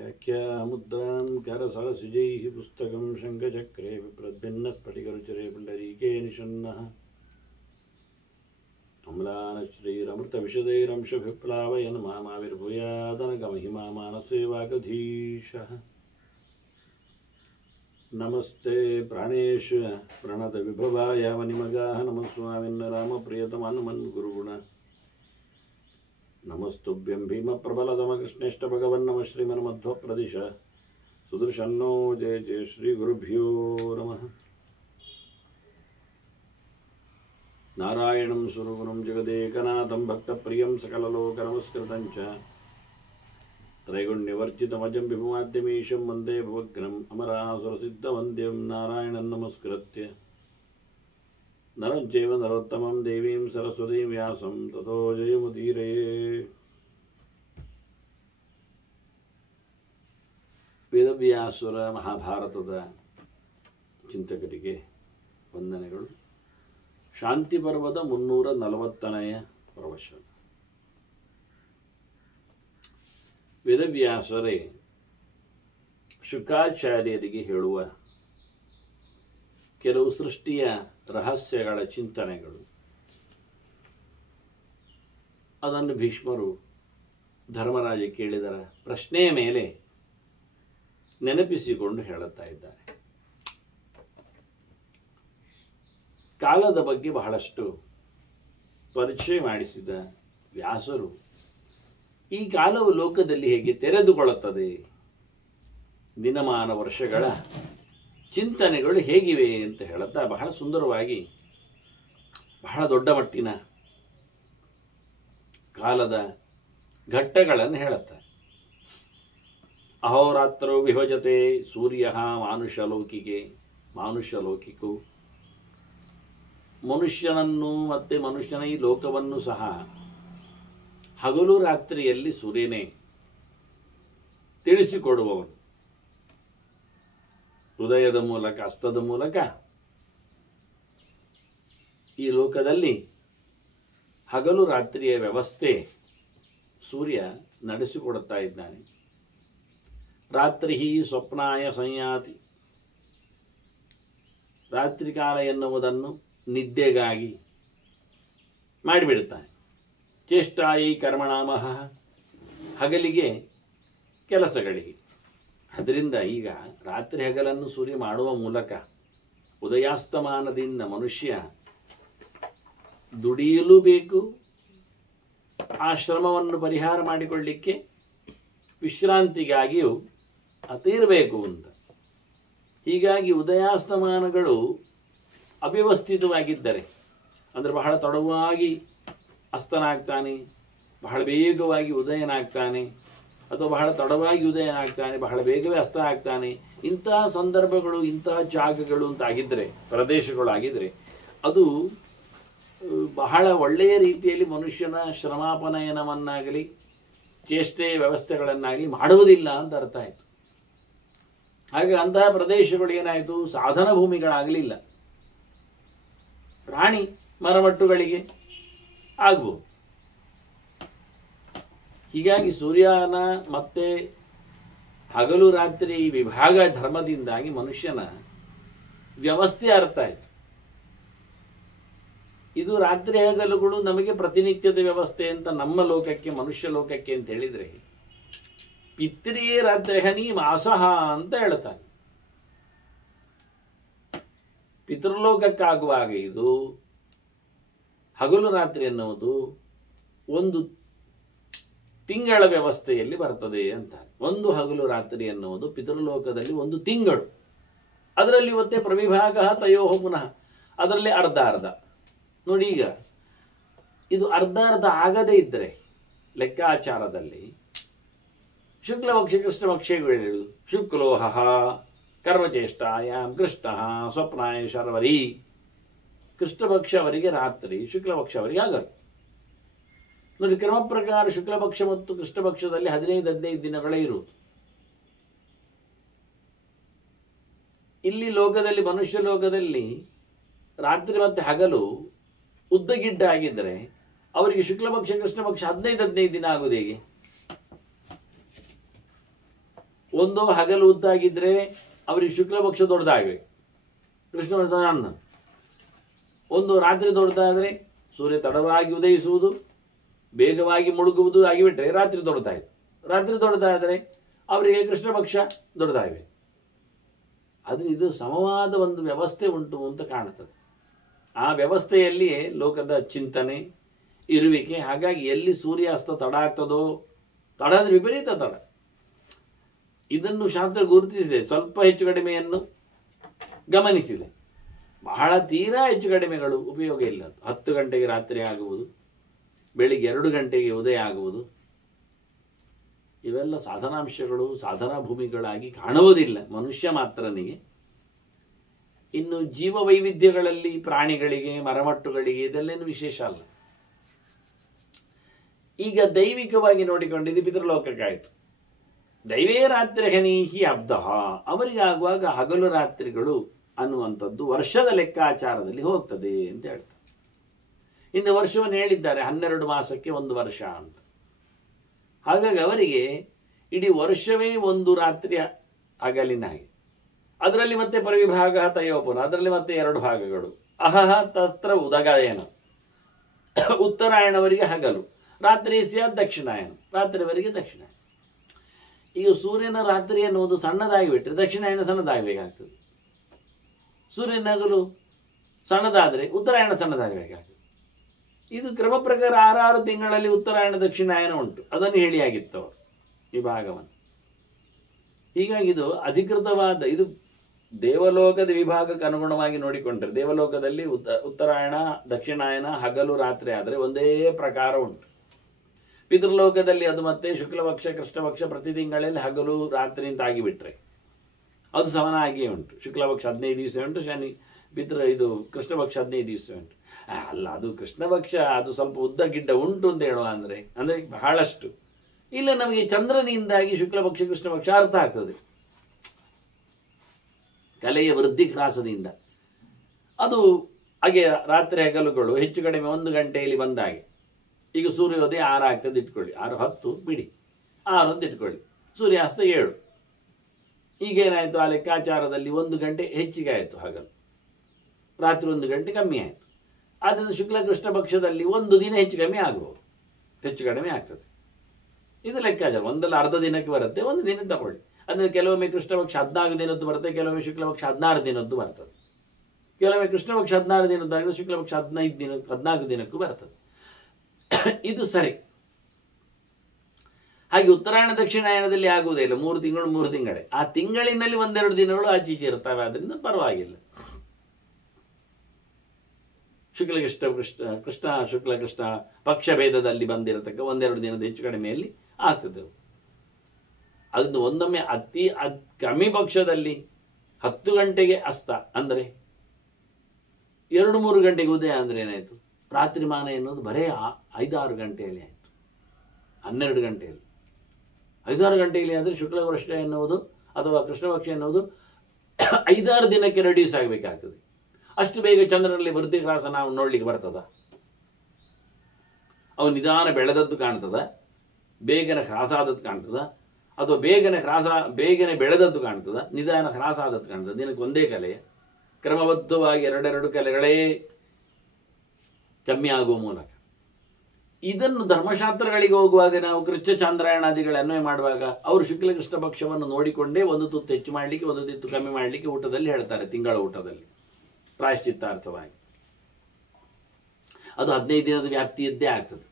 व्याख्यामुद्रां करसरसिजैः पुस्तकं शङ्खचक्रे विप्रद्भिन्नस्फटिकरुचिरे पुण्डरीके निषण्णः अम्लानश्रीरमृतविशदैरंशभिप्लावयन् मामाविर्भूयादनगमहिमा मानसे वागधीशः नमस्ते प्राणेश प्रणतविभवाय वनिमगाः नमः स्वामिन् रामप्रियतमानुमन् गुरुगुण नमस्तुभ्यं भीमप्रबलतमकृष्णेष्ट भगवन् नमः श्रीमन्मध्वप्रदिश सुदर्शन्नो जय जय श्रीगुरुभ्यो नमः नारायणं सुरगुरुं जगदेकनाथं भक्तप्रियं सकललोकनमस्कृतं च त्रैगुण्यवर्जितमजं विभुमाद्यमीशं वन्दे भवग्नम् अमरासुरसिद्धवन्द्यं नारायणं नमस्कृत्य नरं चैव नरोत्तमं देवीं सरस्वतीं व्यासं ततो जयमुदीरये। ವೇದವ್ಯಾಸರ ಮಹಾಭಾರತದ ಚಿಂತಕರಿಗೆ ವಂದನೆಗಳು. ಶಾಂತಿ ಪರ್ವದ 340ನೆಯ ಪ್ರವಚನ. ವೇದವ್ಯಾಸರೇ ಶುಕಾಚಾರ್ಯರಿಗೆ ಹೇಳುವ ಕೆಲವು ಸೃಷ್ಟಿಯ ರಹಸ್ಯಗಳ ಚಿಂತನೆಗಳು. ಅದನ್ನು ಭೀಷ್ಮರು ಧರ್ಮರಾಜ ಕೇಳಿದರ ಪ್ರಶ್ನೆಯ ಮೇಲೆ ನೆನಪಿಸಿಕೊಂಡು ಹೇಳುತ್ತಾ ಇದ್ದಾರೆ. ಕಾಲದ ಬಗ್ಗೆ ಬಹಳಷ್ಟು ಪರಿಚಯ ಮಾಡಿಸಿದ ವ್ಯಾಸರು ಈ ಕಾಲವು ಲೋಕದಲ್ಲಿ ಹೇಗೆ ತೆರೆದುಕೊಳ್ಳುತ್ತದೆ, ದಿನಮಾನ ವರ್ಷಗಳ ಚಿಂತನೆಗಳು ಹೇಗಿವೆ ಅಂತ ಹೇಳುತ್ತಾ ಬಹಳ ಸುಂದರವಾಗಿ ಬಹಳ ದೊಡ್ಡ ಮಟ್ಟಿನ ಕಾಲದ ಘಟ್ಟಗಳನ್ನು ಹೇಳುತ್ತಾರೆ. ಅಹೋರಾತ್ರೋ ವಿಭಜತೆ ಸೂರ್ಯ ಮಾನುಷ್ಯಲೋಕಿಕು. ಮನುಷ್ಯನನ್ನು ಮತ್ತೆ ಮನುಷ್ಯನ ಈ ಲೋಕವನ್ನು ಸಹ ಹಗಲು ರಾತ್ರಿಯಲ್ಲಿ ಸೂರ್ಯನೇ ತಿಳಿಸಿಕೊಡುವವನು. ಹೃದಯದ ಮೂಲಕ ಹಸ್ತದ ಮೂಲಕ ಈ ಲೋಕದಲ್ಲಿ ಹಗಲು ರಾತ್ರಿಯ ವ್ಯವಸ್ಥೆ ಸೂರ್ಯ ನಡೆಸಿಕೊಡುತ್ತಾ ಇದ್ದಾನೆ. ರಾತ್ರಿ ಸ್ವಪ್ನಾಯ ಸಂಯಾತಿ. ರಾತ್ರಿ ಕಾಲ ಎನ್ನುವುದನ್ನು ನಿದ್ದೆಗಾಗಿ ಮಾಡಿಬಿಡುತ್ತಾನೆ. ಚೇಷ್ಟಾಯಿ ಕರ್ಮಣಾಮಹ. ಹಗಲಿಗೆ ಕೆಲಸಗಳಿಗೆ. ಅದರಿಂದ ಈಗ ರಾತ್ರಿ ಹಗಲನ್ನು ಸೂರ್ಯ ಮಾಡುವ ಮೂಲಕ ಉದಯಾಸ್ತಮಾನದಿಂದ ಮನುಷ್ಯ ದುಡಿಯಲೂ ಬೇಕು, ಆ ಶ್ರಮವನ್ನು ಪರಿಹಾರ ಮಾಡಿಕೊಳ್ಳಿಕ್ಕೆ ವಿಶ್ರಾಂತಿಗಾಗಿಯೂ ಅತಿರಬೇಕು ಅಂತ. ಹೀಗಾಗಿ ಉದಯಾಸ್ತಮಾನಗಳು ಅವ್ಯವಸ್ಥಿತವಾಗಿದ್ದರೆ, ಅಂದರೆ ಬಹಳ ತಡವಾಗಿ ಅಸ್ತನಾಗ್ತಾನೆ, ಬಹಳ ಬೇಗವಾಗಿ ಉದಯನಾಗ್ತಾನೆ, ಅಥವಾ ಬಹಳ ತಡವಾಗಿ ಉದಯನಾಗ್ತಾನೆ, ಬಹಳ ಬೇಗವೇ ಅಸ್ತ ಆಗ್ತಾನೆ, ಇಂತಹ ಸಂದರ್ಭಗಳು ಇಂತಹ ಜಾಗಗಳು ಅಂತಾಗಿದ್ದರೆ, ಪ್ರದೇಶಗಳಾಗಿದ್ದರೆ ಅದು ಬಹಳ ಒಳ್ಳೆಯ ರೀತಿಯಲ್ಲಿ ಮನುಷ್ಯನ ಶ್ರಮಾಪನಯನವನ್ನಾಗಲಿ ಚೇಷ್ಟೆ ವ್ಯವಸ್ಥೆಗಳನ್ನಾಗಲಿ ಮಾಡುವುದಿಲ್ಲ ಅಂತ ಅರ್ಥ ಆಯಿತು. ಹಾಗೆ ಅಂತಹ ಪ್ರದೇಶಗಳು ಏನಾಯಿತು, ಸಾಧನ ಭೂಮಿಗಳಾಗಲಿಲ್ಲ. ಪ್ರಾಣಿ ಮರಮಟ್ಟುಗಳಿಗೆ ಆಗ್ಬೋದು. ಹೀಗಾಗಿ ಸೂರ್ಯನ ಮತ್ತೆ ಹಗಲು ರಾತ್ರಿ ವಿಭಾಗ ಧರ್ಮದಿಂದಾಗಿ ಮನುಷ್ಯನ ವ್ಯವಸ್ಥೆ ಅರ್ಥ ಆಯಿತು. ಇದು ರಾತ್ರಿ ಹಗಲುಗಳು ನಮಗೆ ಪ್ರತಿನಿತ್ಯದ ವ್ಯವಸ್ಥೆ ಅಂತ ನಮ್ಮ ಲೋಕಕ್ಕೆ, ಮನುಷ್ಯ ಲೋಕಕ್ಕೆ ಅಂತ ಹೇಳಿದರೆ, ಪಿತ್ರಿಯೇ ರಾತ್ರಿಹನಿ ಮಾಸಹ ಅಂತ ಹೇಳ್ತಾನೆ. ಪಿತೃಲೋಕಕ್ಕಾಗುವಾಗ ಇದು ಹಗಲು ರಾತ್ರಿ ಎನ್ನುವುದು ಒಂದು ತಿಂಗಳ ವ್ಯವಸ್ಥೆಯಲ್ಲಿ ಬರ್ತದೆ ಅಂತ. ಒಂದು ಹಗಲು ರಾತ್ರಿ ಎನ್ನುವುದು ಪಿತೃಲೋಕದಲ್ಲಿ ಒಂದು ತಿಂಗಳು. ಅದರಲ್ಲಿ ಇವತ್ತೇ ಪ್ರವಿಭಾಗ ತಯೋಹ ಪುನಃ, ಅದರಲ್ಲಿ ಅರ್ಧ ಅರ್ಧ. ನೋಡಿ, ಈಗ ಇದು ಅರ್ಧ ಅರ್ಧ ಆಗದೇ ಇದ್ದರೆ ಲೆಕ್ಕಾಚಾರದಲ್ಲಿ ಶುಕ್ಲಪಕ್ಷ ಕೃಷ್ಣಪಕ್ಷಗಳು ಹೇಳುವುದು. ಶುಕ್ಲೋಹ ಕರ್ಮಚೇಷ್ಟಾಯಾಮ್ ಕೃಷ್ಣ ಸ್ವಪ್ನಾಯ ಶರ್ವರಿ. ಕೃಷ್ಣಪಕ್ಷ ಅವರಿಗೆ ರಾತ್ರಿ, ಶುಕ್ಲಪಕ್ಷ ಅವರಿಗೆ ಹಗಲು. ನೋಡಿ, ಕ್ರಮ ಪ್ರಕಾರ ಶುಕ್ಲಪಕ್ಷ ಮತ್ತು ಕೃಷ್ಣಪಕ್ಷದಲ್ಲಿ 15 ದಿನಗಳೇ ಇರುವುದು. ಇಲ್ಲಿ ಲೋಕದಲ್ಲಿ, ಮನುಷ್ಯ ಲೋಕದಲ್ಲಿ ರಾತ್ರಿ ಮತ್ತು ಹಗಲು ಉದ್ದಗಿಡ್ಡ ಆಗಿದ್ದರೆ ಅವರಿಗೆ ಶುಕ್ಲಪಕ್ಷ ಕೃಷ್ಣಪಕ್ಷ 15 ದಿನ ಆಗುವುದು ಹೇಗೆ? ಒಂದು ಹಗಲು ಉದ್ದಾಗಿದ್ರೆ ಅವರಿಗೆ ಶುಕ್ಲ ಪಕ್ಷ ದೊಡ್ಡದಾಗಬೇಕು, ಕೃಷ್ಣ ಅನ್ನ. ಒಂದು ರಾತ್ರಿ ದೊಡ್ಡದಾದರೆ ಸೂರ್ಯ ತಡವಾಗಿ ಉದಯಿಸುವುದು, ಬೇಗವಾಗಿ ಮುಳುಗುವುದು ಆಗಿಬಿಟ್ರೆ ರಾತ್ರಿ ದೊಡ್ಡದಾಯಿತು. ರಾತ್ರಿ ದೊಡ್ಡದಾದರೆ ಅವರಿಗೆ ಕೃಷ್ಣ ಪಕ್ಷ ದೊಡ್ಡದಾಗಬೇಕು. ಅದು ಇದು ಸಮವಾದ ಒಂದು ವ್ಯವಸ್ಥೆ ಉಂಟು ಅಂತ ಕಾಣುತ್ತದೆ. ಆ ವ್ಯವಸ್ಥೆಯಲ್ಲಿಯೇ ಲೋಕದ ಚಿಂತನೆ ಇರುವಿಕೆ. ಹಾಗಾಗಿ ಎಲ್ಲಿ ಸೂರ್ಯಾಸ್ತ ತಡ ಆಗ್ತದೋ, ತಡ ಅಂದರೆ ವಿಪರೀತ ತಡ, ಇದನ್ನು ಶಾಸ್ತ್ರ ಗುರುತಿಸಿದೆ. ಸ್ವಲ್ಪ ಹೆಚ್ಚು ಕಡಿಮೆಯನ್ನು ಗಮನಿಸಿದೆ. ಬಹಳ ತೀರಾ ಹೆಚ್ಚು ಕಡಿಮೆಗಳು ಉಪಯೋಗ ಇಲ್ಲ. 10 ಗಂಟೆಗೆ ರಾತ್ರಿ ಆಗುವುದು, ಬೆಳಿಗ್ಗೆ 2 ಗಂಟೆಗೆ ಉದಯ ಆಗುವುದು, ಇವೆಲ್ಲ ಸಾಧನಾಂಶಗಳು, ಸಾಧನಾ ಭೂಮಿಗಳಾಗಿ ಕಾಣುವುದಿಲ್ಲ ಮನುಷ್ಯ ಮಾತ್ರನಿಗೆ. ಇನ್ನು ಜೀವ ವೈವಿಧ್ಯಗಳಲ್ಲಿ ಪ್ರಾಣಿಗಳಿಗೆ, ಮರಮಟ್ಟುಗಳಿಗೆ ಇದಲ್ಲೇನು ವಿಶೇಷ ಅಲ್ಲ. ಈಗ ದೈವಿಕವಾಗಿ ನೋಡಿಕೊಂಡಿದ್ದು ಪಿತೃಲೋಕಕ್ಕಾಯಿತು. ದೈವೇ ರಾತ್ರಿ ಹನೀಹಿ ಅಬ್ದಹ, ಅವರಿಗಾಗುವಾಗ ಹಗಲು ರಾತ್ರಿಗಳು ಅನ್ನುವಂಥದ್ದು ವರ್ಷದ ಲೆಕ್ಕಾಚಾರದಲ್ಲಿ ಹೋಗ್ತದೆ ಅಂತ ಹೇಳ್ತಾರೆ. ಇನ್ನು ವರ್ಷವನ್ನು ಹೇಳಿದ್ದಾರೆ 12 ಮಾಸಕ್ಕೆ 1 ವರ್ಷ ಅಂತ. ಹಾಗಾಗಿ ಅವರಿಗೆ ಇಡೀ ವರ್ಷವೇ ಒಂದು ರಾತ್ರಿಯ ಹಗಲಿನ ಹಾಗೆ. ಅದರಲ್ಲಿ ಮತ್ತೆ ಪರಿವಿಭಾಗ ತಯೋಪುನ, ಅದರಲ್ಲಿ ಮತ್ತೆ 2 ಭಾಗಗಳು. ಅಹಹ ತತ್ರ ಉದಗಾಯನ, ಉತ್ತರಾಯಣವರಿಗೆ ಹಗಲು, ರಾತ್ರಿ ಸ್ಯಾತ್ ದಕ್ಷಿಣಾಯನ, ರಾತ್ರಿವರೆಗೆ ದಕ್ಷಿಣಾಯನ. ಈಗ ಸೂರ್ಯನ ರಾತ್ರಿ ಅನ್ನುವುದು ಸಣ್ಣದಾಗಿ ಬಿಟ್ಟರೆ ದಕ್ಷಿಣಾಯನ ಸಣ್ಣದಾಗಬೇಕಾಗ್ತದೆ. ಸೂರ್ಯನ ಹಗಲು ಸಣ್ಣದಾದರೆ ಉತ್ತರಾಯಣ ಸಣ್ಣದಾಗಬೇಕಾಗ್ತದೆ. ಇದು ಕ್ರಮ ಪ್ರಕಾರ 6 ತಿಂಗಳಲ್ಲಿ ಉತ್ತರಾಯಣ ದಕ್ಷಿಣಾಯನ ಉಂಟು. ಅದನ್ನು ಹೇಳಿಯಾಗಿತ್ತು ಅವರು ಈ ಭಾಗವನ್ನು. ಹೀಗಾಗಿ ಇದು ಅಧಿಕೃತವಾದ, ಇದು ದೇವಲೋಕದ ವಿಭಾಗಕ್ಕೆ ಅನುಗುಣವಾಗಿ ನೋಡಿಕೊಂಡ್ರೆ ದೇವಲೋಕದಲ್ಲಿ ಉತ್ತರಾಯಣ ದಕ್ಷಿಣಾಯನ ಹಗಲು ರಾತ್ರಿ ಆದರೆ ಒಂದೇ ಪ್ರಕಾರ ಉಂಟು. ಪಿತೃಲೋಕದಲ್ಲಿ ಅದು ಮತ್ತೆ ಶುಕ್ಲಪಕ್ಷ ಕೃಷ್ಣಪಕ್ಷ ಪ್ರತಿ ತಿಂಗಳಲ್ಲಿ ಹಗಲು ರಾತ್ರಿ ಅಂತ ಆಗಿಬಿಟ್ರೆ ಅದು ಸಮನಾಗಿಯೇ ಉಂಟು. ಶುಕ್ಲಪಕ್ಷ 15 ದಿವಸ ಉಂಟು, ಶನಿ ಇದು ಕೃಷ್ಣಪಕ್ಷ 15 ದಿವಸ ಉಂಟು. ಅಲ್ಲ, ಅದು ಕೃಷ್ಣಪಕ್ಷ ಅದು ಸ್ವಲ್ಪ ಉದ್ದ ಗಿಡ್ಡ ಉಂಟು ಅಂತ ಹೇಳುವ ಅಂದರೆ ಬಹಳಷ್ಟು ಇಲ್ಲ. ನಮಗೆ ಚಂದ್ರನಿಂದಾಗಿ ಶುಕ್ಲಪಕ್ಷ ಕೃಷ್ಣಪಕ್ಷ ಅರ್ಥ ಆಗ್ತದೆ. ಕಲೆಯ ವೃದ್ಧಿ ಹ್ರಾಸದಿಂದ ಅದು ಹಾಗೆ ರಾತ್ರಿ ಹಗಲುಗಳು ಹೆಚ್ಚು ಕಡಿಮೆ 1 ಗಂಟೆಯಲ್ಲಿ ಬಂದಾಗೆ. ಈಗ ಸೂರ್ಯೋದಯ 6 ಆಗ್ತದೆ ಇಟ್ಕೊಳ್ಳಿ, 6:10 ಬಿಡಿ, 6 ಅಂತ ಇಟ್ಕೊಳ್ಳಿ, ಸೂರ್ಯಾಸ್ತ 7. ಈಗೇನಾಯಿತು, ಆ ಲೆಕ್ಕಾಚಾರದಲ್ಲಿ 1 ಗಂಟೆ ಹೆಚ್ಚಿಗೆ ಆಯಿತು ಹಗಲು, ರಾತ್ರಿ 1 ಗಂಟೆ ಕಮ್ಮಿ ಆಯಿತು. ಆದ್ದರಿಂದ ಶುಕ್ಲ ಕೃಷ್ಣ ಪಕ್ಷದಲ್ಲಿ 1 ದಿನ ಹೆಚ್ಚು ಕಮ್ಮಿ ಆಗ್ಬೋದು, ಹೆಚ್ಚು ಕಡಿಮೆ ಆಗ್ತದೆ. ಇದು ಲೆಕ್ಕಾಚಾರ. ಒಂದಲ್ಲ ಅರ್ಧ ದಿನಕ್ಕೆ ಬರುತ್ತೆ, 1 ದಿನ ತಗೊಳ್ಳಿ. ಅಂದರೆ ಕೆಲವೊಮ್ಮೆ ಕೃಷ್ಣ ಪಕ್ಷ 14 ದಿನದ್ದು ಬರುತ್ತೆ, ಕೆಲವೊಮ್ಮೆ ಶುಕ್ಲ ಪಕ್ಷ 16 ದಿನದ್ದು ಬರ್ತದೆ, ಕೆಲವೊಮ್ಮೆ ಕೃಷ್ಣ ಪಕ್ಷ 16 ದಿನದ್ದಾಗಿದೆ, ಶುಕ್ಲ ಪಕ್ಷ 15 ದಿನ 14 ದಿನಕ್ಕೂ ಬರ್ತದೆ. ಇದು ಸರಿ. ಹಾಗೆ ಉತ್ತರಾಯಣ ದಕ್ಷಿಣಾಯನದಲ್ಲಿ ಆಗುವುದೇ ಇಲ್ಲ, 3 ತಿಂಗಳು 3 ತಿಂಗಳೇ. ಆ ತಿಂಗಳಿನಲ್ಲಿ 1-2 ದಿನಗಳು ಆಚೀಚೆ ಇರ್ತವೆ, ಆದ್ರಿಂದ ಪರವಾಗಿಲ್ಲ. ಕೃಷ್ಣ ಶುಕ್ಲ ಕೃಷ್ಣ ಪಕ್ಷ ಭೇದದಲ್ಲಿ ಬಂದಿರತಕ್ಕ 1-2 ದಿನದ ಹೆಚ್ಚು ಕಡಿಮೆಯಲ್ಲಿ ಆಗ್ತದೆ. ಅದನ್ನು ಒಂದೊಮ್ಮೆ ಕಮ್ಮಿ ಪಕ್ಷದಲ್ಲಿ 10 ಗಂಟೆಗೆ ಅಸ್ತ ಅಂದರೆ 2-3 ಗಂಟೆಗೆ ಉದಯ ಅಂದ್ರೆ ಏನಾಯ್ತು, ರಾತ್ರಿ ಮಾನ ಎನ್ನುವುದು ಬರೇ 5-6 ಗಂಟೆಯಲ್ಲಿ ಆಯಿತು. 12 ಗಂಟೆಯಲ್ಲಿ 5-6 ಗಂಟೆಯಲ್ಲಿ ಅಂದರೆ ಶುಕ್ಲ ವರ್ಷ ಎನ್ನುವುದು ಅಥವಾ ಕೃಷ್ಣಪಕ್ಷ ಎನ್ನುವುದು 5-6 ದಿನಕ್ಕೆ ರೆಡ್ಯೂಸ್ ಆಗಬೇಕಾಗ್ತದೆ. ಅಷ್ಟು ಬೇಗ ಚಂದ್ರನಲ್ಲಿ ವೃದ್ಧಿ ಹ್ರಾಸ ನಾವು ನೋಡ್ಲಿಕ್ಕೆ ಬರ್ತದ? ಅವು ನಿಧಾನ ಬೆಳೆದದ್ದು ಕಾಣ್ತದ, ಬೇಗನೆ ಹ್ರಾಸ ಆದದ್ದು ಕಾಣ್ತದ, ಅಥವಾ ಬೇಗನೆ ಬೆಳೆದದ್ದು ಕಾಣ್ತದ, ನಿಧಾನ ಹ್ರಾಸ ಆದದ್ದು ಕಾಣ್ತದ? ದಿನಕ್ಕೆ ಒಂದೇ ಕಲೆಯ ಕ್ರಮಬದ್ಧವಾಗಿ 2 ಕಲೆಗಳೇ ಕಮ್ಮಿ ಆಗುವ ಮೂಲಕ. ಇದನ್ನು ಧರ್ಮಶಾಸ್ತ್ರಗಳಿಗೆ ಹೋಗುವಾಗ ನಾವು ಕೃಚ್ಛ ಚಾಂದ್ರಾಯಣಾದಿಗಳ ಅನ್ವಯ ಮಾಡುವಾಗ ಅವರು ಶುಕ್ಲ ಕೃಷ್ಣ ಪಕ್ಷವನ್ನು ನೋಡಿಕೊಂಡೇ 1 ತುತ್ತು ಹೆಚ್ಚು ಮಾಡಲಿಕ್ಕೆ 1 ತುತ್ತು ಕಮ್ಮಿ ಮಾಡಲಿಕ್ಕೆ ಊಟದಲ್ಲಿ ಹೇಳ್ತಾರೆ, ತಿಂಗಳ ಊಟದಲ್ಲಿ ಪ್ರಾಯಶ್ಚಿತ್ತಾರ್ಥವಾಗಿ. ಅದು 15 ದಿನದ ವ್ಯಾಪ್ತಿಯದ್ದೇ ಆಗ್ತದೆ.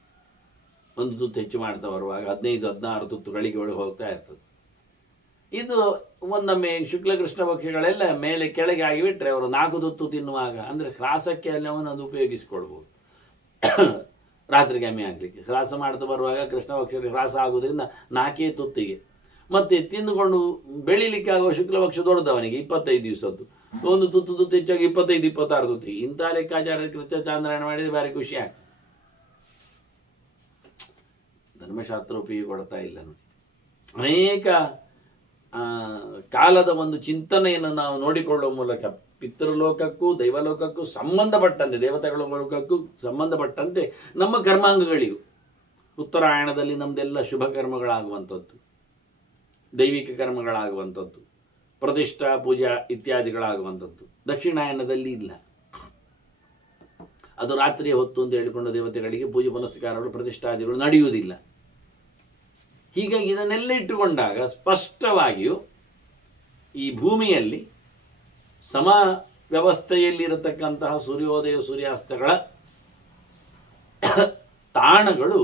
1 ತುತ್ತು ಹೆಚ್ಚು ಮಾಡ್ತಾ ಬರುವಾಗ 15-16 ತುತ್ತುಗಳಿಗೆ ಒಳಗೆ ಹೋಗ್ತಾ ಇರ್ತದೆ. ಇದು ಒಂದೊಮ್ಮೆ ಶುಕ್ಲ ಕೃಷ್ಣ ಪಕ್ಷಗಳೆಲ್ಲ ಮೇಲೆ ಕೆಳಗೆ ಆಗಿಬಿಟ್ರೆ ಅವರು 4 ತುತ್ತು ತಿನ್ನುವಾಗ ಅಂದರೆ ಹ್ರಾಸಕ್ಕೆ ಎಲ್ಲವನ್ನು ಅದು ಉಪಯೋಗಿಸಿಕೊಳ್ಬೋದು. ರಾತ್ರಿ ಕಮ್ಮಿ ಆಗಲಿಕ್ಕೆ ಹ್ರಾಸ ಮಾಡ್ತಾ ಬರುವಾಗ ಕೃಷ್ಣ ಪಕ್ಷದಲ್ಲಿ ಹ್ರಾಸ ಆಗುವುದರಿಂದ 4 ತುತ್ತಿಗೆ ಮತ್ತೆ ತಿಂದುಕೊಂಡು ಬೆಳಿಲಿಕ್ಕೆ ಆಗುವ ಶುಕ್ಲ ಪಕ್ಷ ದೊಡ್ಡದವನಿಗೆ 25 ದಿವಸದ್ದು 1 ತುತ್ತು ಹೆಚ್ಚಾಗಿ 25-26 ತುತ್ತಿಗೆ. ಇಂಥ ಲೆಕ್ಕಾಚಾರ ಕೃಷ್ಣ ಚಾಂದ್ರಾಯಣ ಮಾಡಿದ್ರೆ ಭಾರಿ ಖುಷಿ ಆಗ್ತದೆ. ಧರ್ಮಶಾಸ್ತ್ರ ಉಪಯೋಗ ಕೊಡ್ತಾ ಇಲ್ಲ ನೋಡಿ. ಅನೇಕ ಕಾಲದ ಒಂದು ಚಿಂತನೆಯನ್ನು ನಾವು ನೋಡಿಕೊಳ್ಳುವ ಮೂಲಕ ಪಿತೃಲೋಕಕ್ಕೂ ದೈವಲೋಕಕ್ಕೂ ಸಂಬಂಧಪಟ್ಟಂತೆ, ದೇವತೆಗಳ ಲೋಕಕ್ಕೂ ಸಂಬಂಧಪಟ್ಟಂತೆ ನಮ್ಮ ಕರ್ಮಾಂಗಗಳಿಗೂ ಉತ್ತರಾಯಣದಲ್ಲಿ ನಮ್ದೆಲ್ಲ ಶುಭ ಕರ್ಮಗಳಾಗುವಂಥದ್ದು, ದೈವಿಕ ಕರ್ಮಗಳಾಗುವಂಥದ್ದು, ಪ್ರತಿಷ್ಠಾ ಪೂಜಾ ಇತ್ಯಾದಿಗಳಾಗುವಂಥದ್ದು. ದಕ್ಷಿಣಾಯನದಲ್ಲಿ ಇಲ್ಲ. ಅದು ರಾತ್ರಿಯ ಹೊತ್ತು ಅಂತ ಹೇಳಿಕೊಂಡು ದೇವತೆಗಳಿಗೆ ಪೂಜೆ ಪುನಸ್ಕಾರಗಳು ಪ್ರತಿಷ್ಠಾದಿಗಳು ನಡೆಯುವುದಿಲ್ಲ. ಹೀಗಾಗಿ ಇದನ್ನೆಲ್ಲ ಇಟ್ಟುಕೊಂಡಾಗ ಸ್ಪಷ್ಟವಾಗಿಯೂ ಈ ಭೂಮಿಯಲ್ಲಿ ಸಮ ವ್ಯವಸ್ಥೆಯಲ್ಲಿರತಕ್ಕಂತಹ ಸೂರ್ಯೋದಯ ಸೂರ್ಯಾಸ್ತಗಳ ತಾಣಗಳು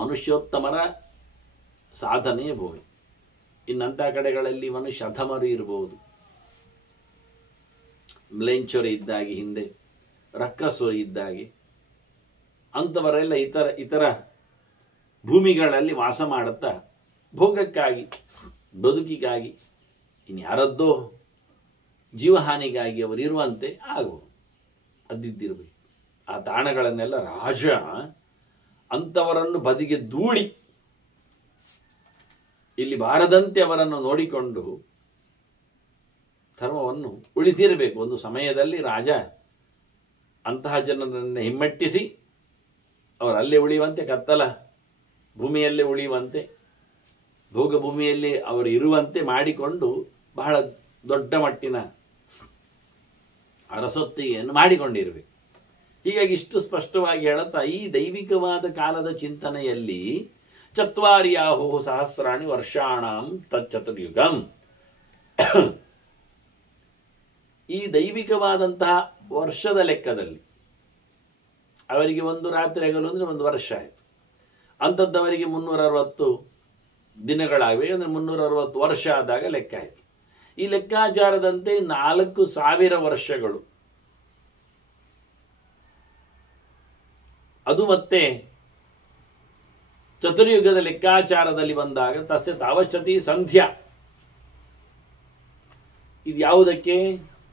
ಮನುಷ್ಯೋತ್ತಮರ ಸಾಧನೆಯ ಭೂಮಿ. ಇನ್ನಂಥ ಕಡೆಗಳಲ್ಲಿ ಮನುಷ್ಯ ಅಧಮರು ಇರಬಹುದು, ಮ್ಲೇಂಚೊರೆ ಇದ್ದಾಗಿ, ಹಿಂದೆ ರಕ್ಕಸರು ಇದ್ದಾಗಿ, ಅಂಥವರೆಲ್ಲ ಇತರ ಭೂಮಿಗಳಲ್ಲಿ ವಾಸ ಮಾಡುತ್ತಾ ಭೋಗಕ್ಕಾಗಿ, ಬದುಕಿಗಾಗಿ, ಇನ್ಯಾರದ್ದೋ ಜೀವಹಾನಿಗಾಗಿ ಅವರು ಇರುವಂತೆ ಆಗುವುದು. ಅದ್ದಿದ್ದಿರಬೇಕು. ಆ ತಾಣಗಳನ್ನೆಲ್ಲ ರಾಜ ಅಂಥವರನ್ನು ಬದಿಗೆ ದೂಡಿ ಇಲ್ಲಿ ಬಾರದಂತೆ ಅವರನ್ನು ನೋಡಿಕೊಂಡು ಧರ್ಮವನ್ನು ಉಳಿಸಿರಬೇಕು. ಒಂದು ಸಮಯದಲ್ಲಿ ರಾಜ ಅಂತಹ ಜನರನ್ನು ಹಿಮ್ಮೆಟ್ಟಿಸಿ ಅವರಲ್ಲೇ ಉಳಿಯುವಂತೆ, ಕತ್ತಲ ಭೂಮಿಯಲ್ಲೇ ಉಳಿಯುವಂತೆ, ಭೋಗ ಭೂಮಿಯಲ್ಲಿ ಅವರು ಇರುವಂತೆ ಮಾಡಿಕೊಂಡು ಬಹಳ ದೊಡ್ಡ ಮಟ್ಟಿನ ಅರಸೊತ್ತಿಗೆಯನ್ನು ಮಾಡಿಕೊಂಡಿರಬೇಕು. ಹೀಗಾಗಿ ಇಷ್ಟು ಸ್ಪಷ್ಟವಾಗಿ ಹೇಳುತ್ತಾ ಈ ದೈವಿಕವಾದ ಕಾಲದ ಚಿಂತನೆಯಲ್ಲಿ ಚತ್ವಾರ್ಯಾಹು ಸಹಸ್ರಾಣಿ ವರ್ಷಾಣಂ ತಚ್ಚತುರ್ಯುಗಂ, ಈ ದೈವಿಕವಾದಂತಹ ವರ್ಷದ ಲೆಕ್ಕದಲ್ಲಿ ಅವರಿಗೆ ಒಂದು ರಾತ್ರಿ ಹಗಲು ಅಂದರೆ ಒಂದು ವರ್ಷ ಆಯಿತು. ಅಂಥದ್ದವರಿಗೆ 360 ದಿನಗಳಾಗಿವೆ ಅಂದರೆ 360 ವರ್ಷ ಆದಾಗ ಲೆಕ್ಕ ಆಯಿತು. ಈ ಲೆಕ್ಕಾಚಾರದಂತೆ 4000 ವರ್ಷಗಳು, ಅದು ಮತ್ತೆ ಚತುರ್ಯುಗದ ಲೆಕ್ಕಾಚಾರದಲ್ಲಿ ಬಂದಾಗ ತಸ್ಯ ತಾವಶ್ಯತಿ ಸಂಧ್ಯಾ, ಇದು ಯಾವುದಕ್ಕೆ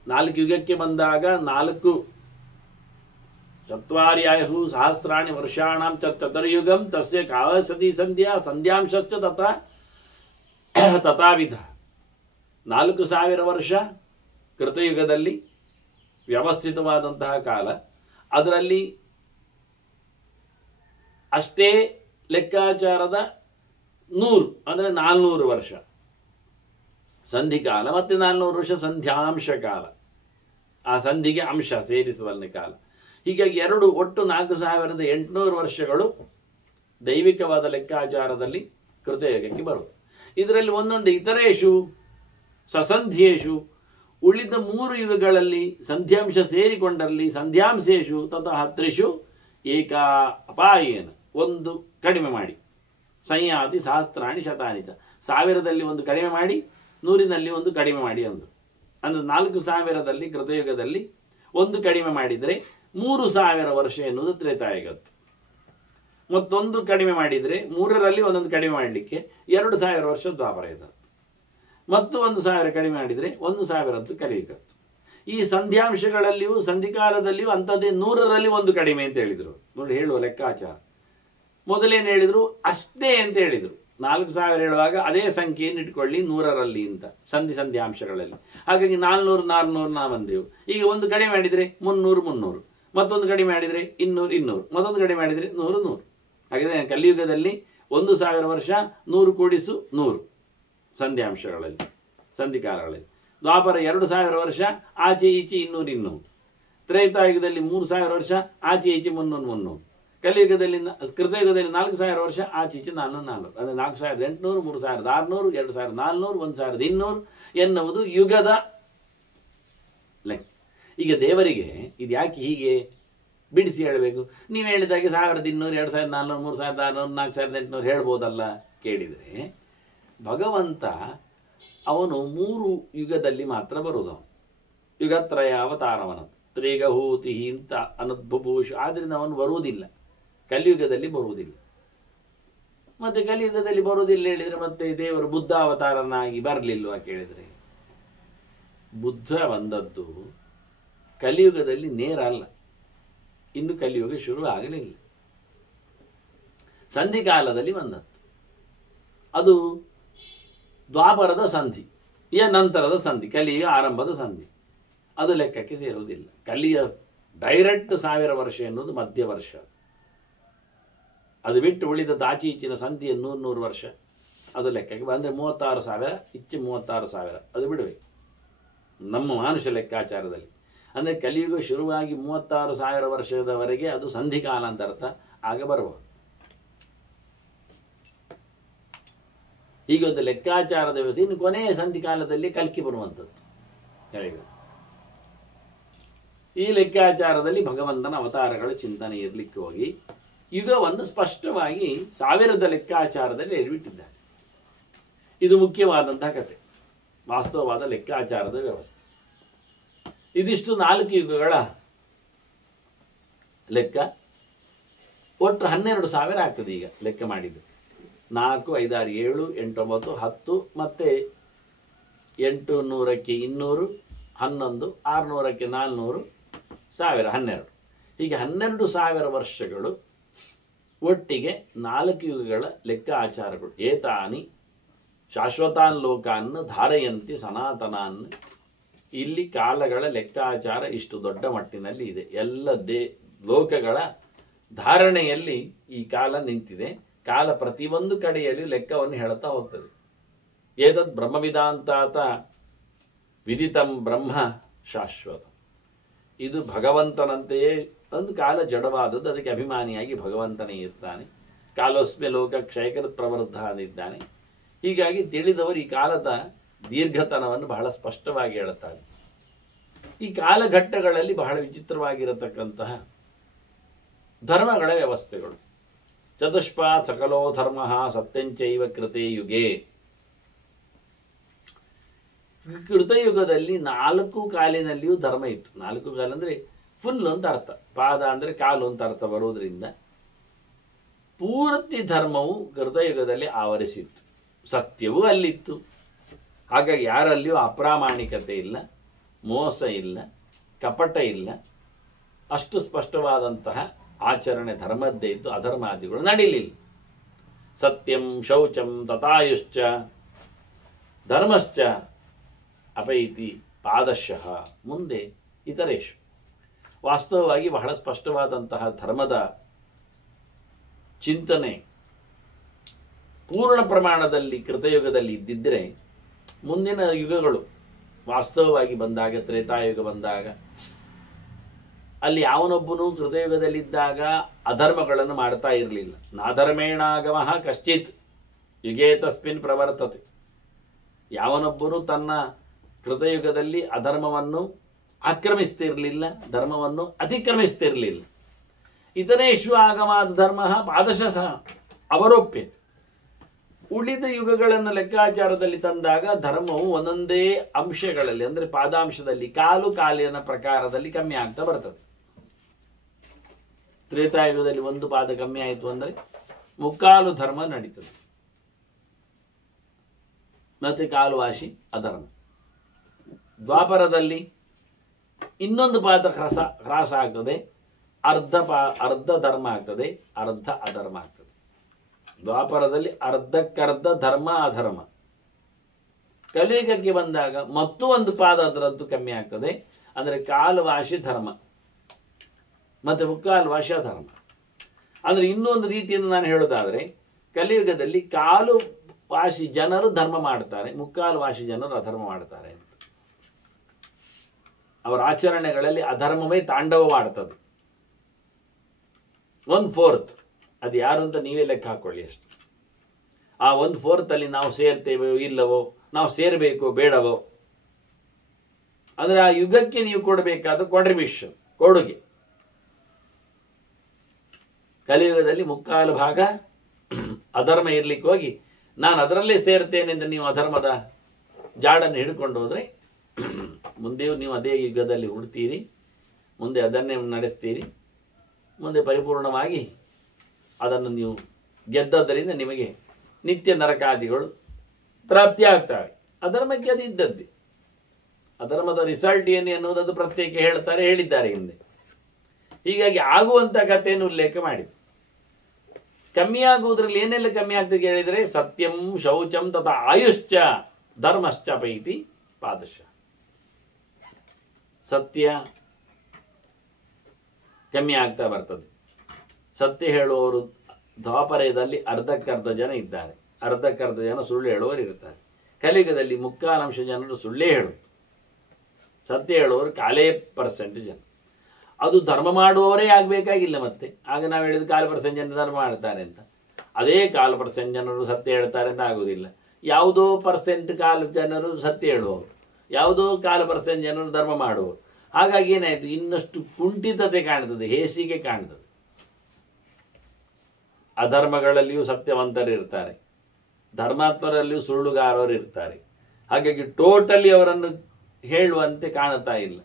4 ಯುಗಕ್ಕೆ ಬಂದಾಗ 4 ಚತ್ವಾರ್ಯಾಯು ಸಹಸ್ರಾಣಿ ವರ್ಷಾಣಂ ಚತುರ್ಯುಗಂ ತಸ್ಯ ಕಾವಶ್ಯತಿ ಸಂಧ್ಯಾ ಸಂಧ್ಯಾಂಶಶ್ಚ ತಥಾವಿಧ. 4000 ವರ್ಷ ಕೃತಯುಗದಲ್ಲಿ ವ್ಯವಸ್ಥಿತವಾದಂತಹ ಕಾಲ, ಅದರಲ್ಲಿ ಅಷ್ಟೇ ಲೆಕ್ಕಾಚಾರದ 100 ಅಂದರೆ 400 ವರ್ಷ ಸಂಧಿಕಾಲ, ಮತ್ತೆ 400 ವರ್ಷ ಸಂಧ್ಯಾಂಶ ಕಾಲ, ಆ ಸಂಧಿಗೆ ಅಂಶ ಸೇರಿಸುವಲ್ಲಿ ಕಾಲ. ಹೀಗಾಗಿ ಒಟ್ಟು 4800 ವರ್ಷಗಳು ದೈವಿಕವಾದ ಲೆಕ್ಕಾಚಾರದಲ್ಲಿ ಕೃತಯುಗಕ್ಕೆ ಬರುವುದು. ಇದರಲ್ಲಿ ಒಂದೊಂದು ಇತರೇಶು ಸಸಂಧ್ಯೇಶು, ಉಳಿದ 3 ಯುಗಗಳಲ್ಲಿ ಸಂಧ್ಯಾಂಶ ಸೇರಿಕೊಂಡಲ್ಲಿ ಸಂಧ್ಯಾಂಶೇಶು ತತಃ ತ್ರಿಷು ಏಕಾ ಅಪಾಯೇನ, ಒಂದು ಕಡಿಮೆ ಮಾಡಿ, ಸಂಯಾತಿ ಸಹಸ್ರಾಣಿ ಶತಾನಿತ, 1000ದಲ್ಲಿ ಒಂದು ಕಡಿಮೆ ಮಾಡಿ 100ನಲ್ಲಿ ಒಂದು ಕಡಿಮೆ ಮಾಡಿ ಅಂದ್ರೆ 4000ದಲ್ಲಿ ಕೃತಯುಗದಲ್ಲಿ ಒಂದು ಕಡಿಮೆ ಮಾಡಿದರೆ 3000 ವರ್ಷ ಎನ್ನುವುದು ತ್ರೇತಾಯುಗತ್ತು. ಮತ್ತೊಂದು ಕಡಿಮೆ ಮಾಡಿದರೆ 3ರಲ್ಲಿ ಒಂದೊಂದು ಕಡಿಮೆ ಮಾಡಲಿಕ್ಕೆ 2000 ವರ್ಷ ದ್ವಾಪರ ಯುಗತ್ತು. ಮತ್ತು 1000 ಕಡಿಮೆ ಮಾಡಿದರೆ 1000 ಕಲಿಯುಗತ್ತು. ಈ ಸಂಧ್ಯಾಂಶಗಳಲ್ಲಿಯೂ ಸಂಧಿಕಾಲದಲ್ಲಿಯೂ ಅಂಥದ್ದೇ 100ರಲ್ಲಿ ಒಂದು ಕಡಿಮೆ ಅಂತ ಹೇಳಿದರು. ನೋಡಿ ಹೇಳುವ ಲೆಕ್ಕಾಚಾರ. ಮೊದಲೇನು ಹೇಳಿದರು? ಅಷ್ಟೇ ಅಂತ ಹೇಳಿದರು. 4000 ಹೇಳುವಾಗ ಅದೇ ಸಂಖ್ಯೆಯನ್ನು ಇಟ್ಕೊಳ್ಳಿ 100ರಲ್ಲಿ ಅಂತ ಸಂಧ್ಯಾಂಶಗಳಲ್ಲಿ. ಹಾಗಾಗಿ 400 ನಾವು ಬಂದೆವು. ಈಗ ಒಂದು ಕಡಿಮೆ ಮಾಡಿದರೆ 300, ಮತ್ತೊಂದು ಕಡಿಮೆ ಮಾಡಿದರೆ 200, ಮತ್ತೊಂದು ಕಡಿಮೆ ಮಾಡಿದರೆ 100. ಹಾಗಾದರೆ ಕಲಿಯುಗದಲ್ಲಿ 1000 ವರ್ಷ 100 ಕೂಡಿಸು 100 ಸಂಧ್ಯಾಂಶಗಳಲ್ಲಿ, ಸಂಧಿಕಾಲಗಳಲ್ಲಿ. ದ್ವಾಪರ 2000 ವರ್ಷ ಆಚೆ ಈಚೆ 200. ತ್ರೇತಾಯುಗದಲ್ಲಿ 3000 ವರ್ಷ ಆಚೆ ಈಚೆ 300. ಕಲಿಯುಗದಲ್ಲಿ ಕೃತಯುಗದಲ್ಲಿ 4000 ವರ್ಷ ಆಚೆ ಈಚೆ 400. ಅಂದರೆ 4800, 3600, 2400, 1200 ಎನ್ನುವುದು ಯುಗದ ಲೆಕ್ಕ. ಈಗ ದೇವರಿಗೆ ಇದು ಯಾಕೆ ಹೀಗೆ ಬಿಡಿಸಿ ಹೇಳಬೇಕು? ನೀವು ಹೇಳಿದಾಗೆ 1200, 2400, 3600, 4800 ಹೇಳ್ಬೋದಲ್ಲ ಕೇಳಿದರೆ, ಭಗವಂತ ಅವನು 3 ಯುಗದಲ್ಲಿ ಮಾತ್ರ ಬರುವುದು. ಯುಗತ್ರಯ ಅವತಾರವನ ತ್ರಿಗಹೂತಿ ಅಂತ ಅನುದ್ಭೂಷ, ಆದ್ದರಿಂದ ಅವನು ಬರುವುದಿಲ್ಲ, ಕಲಿಯುಗದಲ್ಲಿ ಬರುವುದಿಲ್ಲ. ಮತ್ತೆ ಕಲಿಯುಗದಲ್ಲಿ ಬರುವುದಿಲ್ಲ ಹೇಳಿದರೆ ಮತ್ತೆ ದೇವರು ಬುದ್ಧ ಅವತಾರನಾಗಿ ಬರಲಿಲ್ವಾ ಕೇಳಿದರೆ, ಬುದ್ಧ ಬಂದದ್ದು ಕಲಿಯುಗದಲ್ಲಿ ನೇರ ಅಲ್ಲ, ಇನ್ನು ಕಲಿಯುಗ ಶುರು ಆಗಲಿಲ್ಲ, ಸಂಧಿಕಾಲದಲ್ಲಿ ಬಂದದ್ದು. ಅದು ದ್ವಾಪರದ ಸಂಧಿ, ನಂತರದ ಸಂಧಿ, ಕಲಿಯ ಆರಂಭದ ಸಂಧಿ, ಅದು ಲೆಕ್ಕಕ್ಕೆ ಸೇರುವುದಿಲ್ಲ. ಕಲಿಯ ಡೈರೆಕ್ಟ್ 1000 ವರ್ಷ ಎನ್ನುವುದು ಮಧ್ಯ ವರ್ಷ. ಅದು ಬಿಟ್ಟು ಉಳಿದ ಆಚೀಚಿನ ಸಂಧಿಯ 100 ವರ್ಷ ಅದು ಲೆಕ್ಕಕ್ಕೆ ಬಂದರೆ 36,000 ಇಚ್ಚೆ 36,000 ಅದು ಬಿಡಬೇಕು ನಮ್ಮ ಮಾನುಷ ಲೆಕ್ಕಾಚಾರದಲ್ಲಿ. ಅಂದರೆ ಕಲಿಯುಗ ಶುರುವಾಗಿ 36,000 ವರ್ಷದವರೆಗೆ ಅದು ಸಂಧಿಕಾಲ ಅಂತ ಅರ್ಥ. ಆಗ ಬರಬಹುದು. ಹೀಗೊಂದು ಲೆಕ್ಕಾಚಾರದ ವ್ಯವಸ್ಥೆ. ಇನ್ನು ಕೊನೆಯ ಸಂಧಿಕಾಲದಲ್ಲಿ ಕಲ್ಕಿ ಬರುವಂಥದ್ದು ಕಲಿಯುಗ. ಈ ಲೆಕ್ಕಾಚಾರದಲ್ಲಿ ಭಗವಂತನ ಅವತಾರಗಳ ಚಿಂತನೆ ಇರಲಿಕ್ಕೆ ಹೋಗಿ ಯುಗವನ್ನು ಸ್ಪಷ್ಟವಾಗಿ 1000ದ ಲೆಕ್ಕಾಚಾರದಲ್ಲಿ ಎಲ್ಲಿಬಿಟ್ಟಿದ್ದಾರೆ. ಇದು ಮುಖ್ಯವಾದಂತಹ ಕಥೆ, ವಾಸ್ತವವಾದ ಲೆಕ್ಕಾಚಾರದ ವ್ಯವಸ್ಥೆ. ಇದಿಷ್ಟು 4 ಯುಗಗಳ ಲೆಕ್ಕ. ಒಟ್ಟು 12,000 ಆಗ್ತದೆ ಈಗ ಲೆಕ್ಕ ಮಾಡಿದ್ದು. 4, 5, 6, 7, 8, 9, 10 ಮತ್ತೆ 800ಕ್ಕೆ 200, 11, 600ಕ್ಕೆ 400, 1000, 12. ಹೀಗೆ 12,000 ವರ್ಷಗಳು ಒಟ್ಟಿಗೆ 4 ಯುಗಗಳ ಲೆಕ್ಕಾಚಾರಗಳು. ಏತಾನಿ ಶಾಶ್ವತಾನ್ ಲೋಕಾನ್ನು ಧಾರಯಂತಿ ಸನಾತನಾನ್. ಇಲ್ಲಿ ಕಾಲಗಳ ಲೆಕ್ಕಾಚಾರ ಇಷ್ಟು ದೊಡ್ಡ ಮಟ್ಟಿನಲ್ಲಿ ಇದೆ. ಎಲ್ಲ ಲೋಕಗಳ ಧಾರಣೆಯಲ್ಲಿ ಈ ಕಾಲ ನಿಂತಿದೆ. ಕಾಲ ಪ್ರತಿಯೊಂದು ಕಡೆಯಲ್ಲಿ ಲೆಕ್ಕವನ್ನು ಹೇಳುತ್ತಾ ಹೋಗ್ತದೆ. ಏತದ್ ಬ್ರಹ್ಮವಿದಾಂತಾತ ವಿದಿತಂ ಬ್ರಹ್ಮ ಶಾಶ್ವತ. ಇದು ಭಗವಂತನಂತೆಯೇ ಒಂದು ಕಾಲ ಜಡವಾದದ್ದು, ಅದಕ್ಕೆ ಅಭಿಮಾನಿಯಾಗಿ ಭಗವಂತನೇ ಇರ್ತಾನೆ. ಕಾಲೋಸ್ಮೆ ಲೋಕ ಕ್ಷಯಕೃತ್ ಪ್ರವೃದ್ಧ ಅಂದಿದ್ದಾನೆ. ಹೀಗಾಗಿ ತಿಳಿದವರು ಈ ಕಾಲದ ದೀರ್ಘತನವನ್ನು ಬಹಳ ಸ್ಪಷ್ಟವಾಗಿ ಹೇಳುತ್ತಾರೆ. ಈ ಕಾಲಘಟ್ಟಗಳಲ್ಲಿ ಬಹಳ ವಿಚಿತ್ರವಾಗಿರತಕ್ಕಂತಹ ಧರ್ಮಗಳ ವ್ಯವಸ್ಥೆಗಳು. ಚತುಷ್ಪಾತ್ ಸಕಲೋ ಧರ್ಮ ಸತ್ಯಂಚೈವ ಕೃತೆ ಯುಗೆ. ಕೃತಯುಗದಲ್ಲಿ 4 ಕಾಲಿನಲ್ಲಿಯೂ ಧರ್ಮ ಇತ್ತು. 4 ಕಾಲ ಅಂದರೆ ಫುಲ್ ಅಂತ ಅರ್ಥ, ಪಾದ ಅಂದರೆ ಕಾಲು ಅಂತ ಅರ್ಥ ಬರುವುದರಿಂದ ಪೂರ್ತಿ ಧರ್ಮವು ಕೃತಯುಗದಲ್ಲಿ ಆವರಿಸಿತ್ತು. ಸತ್ಯವೂ ಅಲ್ಲಿತ್ತು. ಹಾಗಾಗಿ ಯಾರಲ್ಲಿಯೂ ಅಪ್ರಾಮಾಣಿಕತೆ ಇಲ್ಲ, ಮೋಸ ಇಲ್ಲ, ಕಪಟ ಇಲ್ಲ. ಅಷ್ಟು ಸ್ಪಷ್ಟವಾದಂತಹ ಆಚರಣೆ ಧರ್ಮದ್ದೇ ಇದ್ದು ಅಧರ್ಮಾದಿಗಳು ನಡೀಲಿಲ್ಲ. ಸತ್ಯಂ ಶೌಚಂ ತಥಾಯುಶ್ಚ ಧರ್ಮಶ್ಚ ಅಪೈತಿ ಪಾದಶಃ. ಮುಂದೆ ಇತರೇಶು. ವಾಸ್ತವವಾಗಿ ಬಹಳ ಸ್ಪಷ್ಟವಾದಂತಹ ಧರ್ಮದ ಚಿಂತನೆ ಪೂರ್ಣ ಪ್ರಮಾಣದಲ್ಲಿ ಕೃತಯುಗದಲ್ಲಿ ಇದ್ದಿದ್ದರೆ ಮುಂದಿನ ಯುಗಗಳು ವಾಸ್ತವವಾಗಿ ಬಂದಾಗ, ತ್ರೇತಾಯುಗ ಬಂದಾಗ, ಅಲ್ಲಿ ಯಾವನೊಬ್ಬನು ಕೃತಯುಗದಲ್ಲಿದ್ದಾಗ ಅಧರ್ಮಗಳನ್ನು ಮಾಡ್ತಾ ಇರಲಿಲ್ಲ. ನಾಧರ್ಮೇಣಾಗಮಃ ಕಶ್ಚಿತ್ ಯುಗೇ ತಸ್ಮಿನ್ ಪ್ರವರ್ತತೆ. ಯಾವನೊಬ್ಬನು ತನ್ನ ಕೃತಯುಗದಲ್ಲಿ ಅಧರ್ಮವನ್ನು ಆಕ್ರಮಿಸ್ತಿರಲಿಲ್ಲ, ಧರ್ಮವನ್ನು ಅತಿಕ್ರಮಿಸ್ತಿರಲಿಲ್ಲ. ಇತರೇಷು ಆಗಮಾದ ಧರ್ಮ ಪಾದಶಃ ಅವರೋಪ್ಯತೆ. ಉಳಿದ ಯುಗಗಳನ್ನು ಲೆಕ್ಕಾಚಾರದಲ್ಲಿ ತಂದಾಗ ಧರ್ಮವು ಒಂದೊಂದೇ ಅಂಶಗಳಲ್ಲಿ, ಅಂದರೆ ಪಾದಾಂಶದಲ್ಲಿ, ಕಾಲಿನ ಪ್ರಕಾರದಲ್ಲಿ ಕಮ್ಮಿ ಆಗ್ತಾ ಬರ್ತದೆ. ತ್ರೇತಾಯುಗದಲ್ಲಿ 1 ಪಾದ ಕಮ್ಮಿ ಆಯಿತು ಅಂದರೆ 3/4 ಧರ್ಮ ನಡೀತದೆ, ಮತ್ತೆ 1/4 ವಾಸಿ ಅಧರ್ಮ. ದ್ವಾಪರದಲ್ಲಿ 1 ಪಾದ ಹ್ರಾಸ ಆಗ್ತದೆ, ಅರ್ಧ ಧರ್ಮ ಆಗ್ತದೆ, ಅರ್ಧ ಅಧರ್ಮ ಆಗ್ತದೆ. ದ್ವಾಪರದಲ್ಲಿ ಅರ್ಧಕ್ಕರ್ಧ ಧರ್ಮ ಅಧರ್ಮ. ಕಲಿಯುಗಕ್ಕೆ ಬಂದಾಗ ಮತ್ತೂ 1 ಪಾದ ಅದರದ್ದು ಕಮ್ಮಿ ಆಗ್ತದೆ, ಅಂದರೆ 1/4 ವಾಸಿ ಧರ್ಮ ಮತ್ತೆ 3/4 ವಾಸಿ ಅಧರ್ಮ. ಅಂದರೆ ಇನ್ನೊಂದು ರೀತಿಯಿಂದ ನಾನು ಹೇಳೋದಾದರೆ, ಕಲಿಯುಗದಲ್ಲಿ 1/4 ವಾಸಿ ಜನರು ಧರ್ಮ ಮಾಡ್ತಾರೆ, 3/4 ವಾಸಿ ಜನರು ಅಧರ್ಮ ಮಾಡ್ತಾರೆ ಅಂತ. ಅವರ ಆಚರಣೆಗಳಲ್ಲಿ ಅಧರ್ಮವೇ ತಾಂಡವವಾಡ್ತದೆ. 1/4 ಅದು ಯಾರು ಅಂತ ನೀವೇ ಲೆಕ್ಕ ಹಾಕೊಳ್ಳಿ ಅಷ್ಟು. ಆ 1/4 ಅಲ್ಲಿ ನಾವು ಸೇರ್ತೇವೋ ಇಲ್ಲವೋ, ನಾವು ಸೇರಬೇಕೋ ಬೇಡವೋ, ಅಂದರೆ ಆ ಯುಗಕ್ಕೆ ನೀವು ಕೊಡಬೇಕಾದ ಕಾಂಟ್ರಿಬ್ಯೂಷನ್, ಕೊಡುಗೆ. ಕಲಿಯುಗದಲ್ಲಿ 3/4 ಭಾಗ ಅಧರ್ಮ ಇರ್ಲಿಕ್ಕೆ ಹೋಗಿ ನಾನು ಅದರಲ್ಲೇ ಸೇರ್ತೇನೆ ಎಂದು ನೀವು ಅಧರ್ಮದ ಜಾಡನ್ನು ಹಿಡ್ಕೊಂಡು ಹೋದರೆ ಮುಂದೆಯೂ ನೀವು ಅದೇ ಯುಗದಲ್ಲಿ ಹುಡ್ತೀರಿ, ಮುಂದೆ ಅದನ್ನೇ ನಡೆಸ್ತೀರಿ. ಮುಂದೆ ಪರಿಪೂರ್ಣವಾಗಿ ಅದನ್ನು ನೀವು ಗೆದ್ದದ್ದರಿಂದ ನಿಮಗೆ ನಿತ್ಯ ನರಕಾದಿಗಳು ಪ್ರಾಪ್ತಿ ಆಗ್ತವೆ. ಅಧರ್ಮಕ್ಕೆ ಅದು ಇದ್ದದ್ದೇ. ಅಧರ್ಮದ ರಿಸಲ್ಟ್ ಏನು ಎನ್ನುವುದದು ಪ್ರತ್ಯೇಕ ಹೇಳಿದ್ದಾರೆ ಹಿಂದೆ. ಹೀಗಾಗಿ ಆಗುವಂಥ ಕಥೆಯನ್ನು ಉಲ್ಲೇಖ ಮಾಡಿದೆ. ಕಮ್ಮಿ ಆಗುವುದರಲ್ಲಿ ಏನೆಲ್ಲ ಕಮ್ಮಿ ಆಗ್ತದೆ ಹೇಳಿದರೆ, ಸತ್ಯಂ ಶೌಚಂ ತಥಾ ಆಯುಶ್ಚ ಧರ್ಮಶ್ಚ ಪೈತಿ ಪಾದಶಃ. ಸತ್ಯ ಕಮ್ಮಿ ಆಗ್ತಾ ಬರ್ತದೆ. ಸತ್ಯ ಹೇಳುವವರು ದ್ವಾಪರದಲ್ಲಿ ಅರ್ಧಕ್ಕರ್ಧ ಜನ ಇದ್ದಾರೆ, ಅರ್ಧಕ್ಕರ್ಧ ಜನ ಸುಳ್ಳು ಹೇಳುವವರು ಇರ್ತಾರೆ. ಕಲಿಯುಗದಲ್ಲಿ ಮುಕ್ಕಾಲಂಶ ಜನರು ಸುಳ್ಳೇ ಹೇಳುವುದು, ಸತ್ಯ ಹೇಳುವವರು 1% ಜನ. ಅದು ಧರ್ಮ ಮಾಡುವವರೇ ಆಗಬೇಕಾಗಿಲ್ಲ. ಮತ್ತೆ ಆಗ ನಾವು ಹೇಳಿದ 1% ಜನ ಧರ್ಮ ಮಾಡ್ತಾರೆ ಅಂತ, ಅದೇ 1% ಜನರು ಸತ್ಯ ಹೇಳ್ತಾರೆ ಅಂತ ಆಗೋದಿಲ್ಲ. ಯಾವುದೋ ಕಾಲು ಜನರು ಸತ್ಯ ಹೇಳುವವರು, ಯಾವುದೋ 1% ಜನರು ಧರ್ಮ ಮಾಡುವವರು. ಹಾಗಾಗಿ ಏನಾಯಿತು, ಇನ್ನಷ್ಟು ಕುಂಠಿತತೆ ಕಾಣ್ತದೆ, ಹೇಸಿಗೆ ಕಾಣ್ತದೆ. ಅಧರ್ಮಗಳಲ್ಲಿಯೂ ಸತ್ಯವಂತರು ಇರ್ತಾರೆ, ಧರ್ಮಾತ್ಮರಲ್ಲಿಯೂ ಸುಳ್ಳುಗಾರರು ಇರ್ತಾರೆ. ಹಾಗಾಗಿ ಟೋಟಲಿ ಅವರನ್ನು ಹೇಳುವಂತೆ ಕಾಣುತ್ತಾ ಇಲ್ಲ.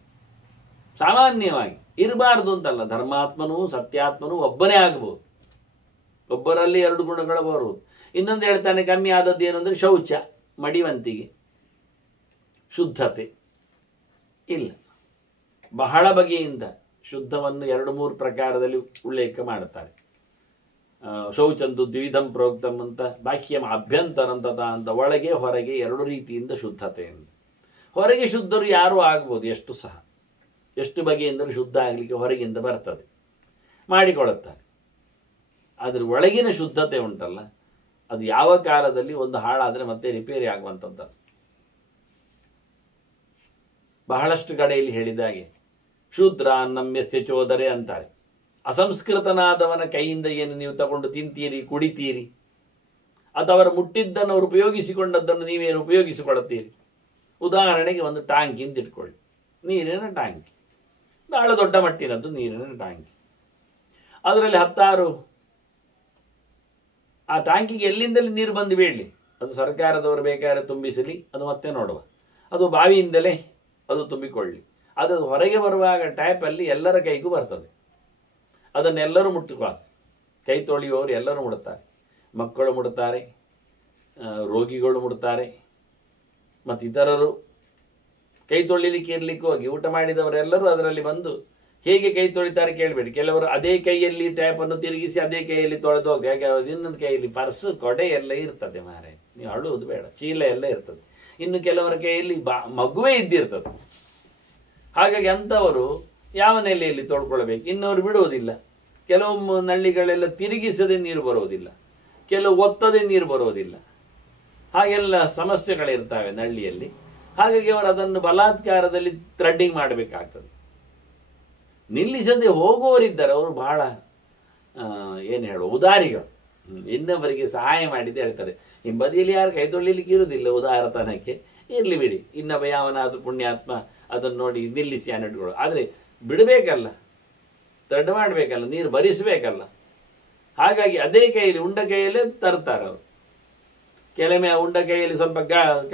ಸಾಮಾನ್ಯವಾಗಿ ಇರಬಾರ್ದು ಅಂತಲ್ಲ, ಧರ್ಮಾತ್ಮನೂ ಸತ್ಯಾತ್ಮನೂ ಒಬ್ಬನೇ ಆಗ್ಬೋದು, ಒಬ್ಬರಲ್ಲಿ 2 ಗುಣಗಳು ಬರುವುದು. ಇನ್ನೊಂದು ಹೇಳ್ತಾನೆ, ಕಮ್ಮಿ ಆದದ್ದು ಏನು ಅಂದರೆ ಶೌಚ, ಮಡಿವಂತಿಗೆ, ಶುದ್ಧತೆ ಇಲ್ಲ. ಬಹಳ ಬಗೆಯಿಂದ ಶುದ್ಧವನ್ನು 2-3 ಪ್ರಕಾರದಲ್ಲಿ ಉಲ್ಲೇಖ ಮಾಡುತ್ತಾರೆ. ಶೌಚಂತು ದ್ವಿಧಂ ಪ್ರೋಕ್ತಂ ಅಂತ, ಬಾಹ್ಯಂ ಅಭ್ಯಂತರಂತದ ಅಂತ, ಒಳಗೆ ಹೊರಗೆ 2 ರೀತಿಯಿಂದ ಶುದ್ಧತೆಯನ್ನು. ಹೊರಗೆ ಶುದ್ಧರು ಯಾರೂ ಆಗ್ಬೋದು, ಎಷ್ಟು ಬಗೆಯಿಂದಲೂ ಶುದ್ಧ ಆಗಲಿಕ್ಕೆ ಹೊರಗಿಂದ ಬರ್ತದೆ, ಮಾಡಿಕೊಳ್ಳುತ್ತಾರೆ. ಆದರೆ ಒಳಗಿನ ಶುದ್ಧತೆ ಉಂಟಲ್ಲ, ಅದು ಯಾವ ಕಾಲದಲ್ಲಿ ಒಂದು ಹಾಳಾದರೆ ಮತ್ತೆ ರಿಪೇರಿ ಆಗುವಂಥದ್ದು. ಬಹಳಷ್ಟು ಕಡೆಯಲ್ಲಿ ಹೇಳಿದಾಗೆ ಶೂದ್ರ ನಮ್ಯಸ್ಯ ಚೋದರೆ ಅಂತಾರೆ. ಅಸಂಸ್ಕೃತನಾದವನ ಕೈಯಿಂದ ಏನು ನೀವು ತಗೊಂಡು ತಿಂತೀರಿ, ಕುಡಿತೀರಿ, ಅಥವಾ ಅವರ ಮುಟ್ಟಿದ್ದನ್ನು ಅವರು ಉಪಯೋಗಿಸಿಕೊಂಡದ್ದನ್ನು ನೀವೇನು ಉಪಯೋಗಿಸಿಕೊಳ್ಳುತ್ತೀರಿ. ಉದಾಹರಣೆಗೆ ಒಂದು ಟ್ಯಾಂಕಿ ಅಂತ ಇಟ್ಕೊಳ್ಳಿ, ನೀರಿನ ಟ್ಯಾಂಕಿ, ಬಹಳ ದೊಡ್ಡ ಮಟ್ಟಿನದ್ದು ನೀರಿನ ಟ್ಯಾಂಕಿ. ಅದರಲ್ಲಿ 10 ಆ ಟ್ಯಾಂಕಿಗೆ ಎಲ್ಲಿಂದಲೇ ನೀರು ಬಂದು ಬೀಳಲಿ, ಅದು ಸರ್ಕಾರದವರು ಬೇಕಾದ್ರೆ ತುಂಬಿಸಲಿ, ಅದು ಮತ್ತೆ ನೋಡುವ, ಅದು ಬಾವಿಯಿಂದಲೇ ಅದು ತುಂಬಿಕೊಳ್ಳಿ. ಅದು ಹೊರಗೆ ಬರುವಾಗ ಟ್ಯಾಪಲ್ಲಿ ಎಲ್ಲರ ಕೈಗೂ ಬರ್ತದೆ, ಅದನ್ನೆಲ್ಲರೂ ಮುಟ್ಟಬಾರ್ದು. ಕೈ ತೊಳೆಯುವವರು ಎಲ್ಲರೂ ಮುಡುತ್ತಾರೆ, ಮಕ್ಕಳು ಮುಡುತ್ತಾರೆ, ರೋಗಿಗಳು ಮುಡುತ್ತಾರೆ, ಮತ್ತು ಇತರರು ಕೈ ತೊಳಿಲಿಕ್ಕೆ ಇರಲಿಕ್ಕೆ ಹೋಗಿ ಊಟ ಮಾಡಿದವರೆಲ್ಲರೂ ಅದರಲ್ಲಿ ಬಂದು ಹೇಗೆ ಕೈ ತೊಳಿತಾರೆ ಕೇಳಬೇಡಿ. ಕೆಲವರು ಅದೇ ಕೈಯಲ್ಲಿ ಟ್ಯಾಪನ್ನು ತಿರುಗಿಸಿ ಅದೇ ಕೈಯಲ್ಲಿ ತೊಳೆದು ಹೋಗಿ, ಹಾಗೆ ಇನ್ನೊಂದು ಕೈಯಲ್ಲಿ ಪರ್ಸು, ಕೊಡೆ ಎಲ್ಲ ಇರ್ತದೆ ಮಾರೆ, ನೀವು ಅಳುವುದು ಬೇಡ, ಚೀಲ ಎಲ್ಲ ಇರ್ತದೆ. ಇನ್ನು ಕೆಲವರ ಕೈಯಲ್ಲಿ ಮಗುವೇ ಇದ್ದಿರ್ತದೆ. ಹಾಗಾಗಿ ಅಂಥವರು ಯಾವ ನೆಲೆಯಲ್ಲಿ ತೊಳ್ಕೊಳ್ಬೇಕು, ಇನ್ನವರು ಬಿಡುವುದಿಲ್ಲ. ಕೆಲವು ನಳ್ಳಿಗಳೆಲ್ಲ ತಿರುಗಿಸದೆ ನೀರು ಬರುವುದಿಲ್ಲ, ಕೆಲವು ಒತ್ತದೇ ನೀರು ಬರುವುದಿಲ್ಲ, ಹಾಗೆಲ್ಲ ಸಮಸ್ಯೆಗಳಿರ್ತವೆ ನಳ್ಳಿಯಲ್ಲಿ. ಹಾಗಾಗಿ ಅವರು ಅದನ್ನು ಬಲಾತ್ಕಾರದಲ್ಲಿ ಥ್ರೆಡ್ಡಿಂಗ್ ಮಾಡಬೇಕಾಗ್ತದೆ. ನಿಲ್ಲಿಸದೆ ಹೋಗುವವರಿದ್ದಾರೆ, ಅವರು ಬಹಳ ಏನು ಹೇಳುವ ಉದಾರಿಗಳು, ಇನ್ನೊಬ್ಬರಿಗೆ ಸಹಾಯ ಮಾಡಿದ್ದು ಹೇಳ್ತಾರೆ. ಹಿಂಬದಿಯಲ್ಲಿ ಯಾರು ಕೈ ತೊಳಿಲಿಕ್ಕೆ ಇರುವುದಿಲ್ಲ ಉದಾರತನಕ್ಕೆ, ಇರಲಿ ಬಿಡಿ, ಇನ್ನೊಬ್ಬ ಯಾವನಾದರೂ ಪುಣ್ಯಾತ್ಮ ಅದನ್ನು ನೋಡಿ ನಿಲ್ಲಿಸಿ ಅನ್ನಿಟ್ಗಳು. ಆದರೆ ಬಿಡಬೇಕಲ್ಲ, ಥ್ರೆಡ್ ಮಾಡಬೇಕಲ್ಲ, ನೀರು ಭರಿಸಬೇಕಲ್ಲ. ಹಾಗಾಗಿ ಅದೇ ಕೈಯಲ್ಲಿ ಉಂಡ ಕೈಯಲ್ಲೇ ತರ್ತಾರೆ ಅವರು. ಕೆಲವೊಮ್ಮೆ ಉಂಡ ಕೈಯಲ್ಲಿ ಸ್ವಲ್ಪ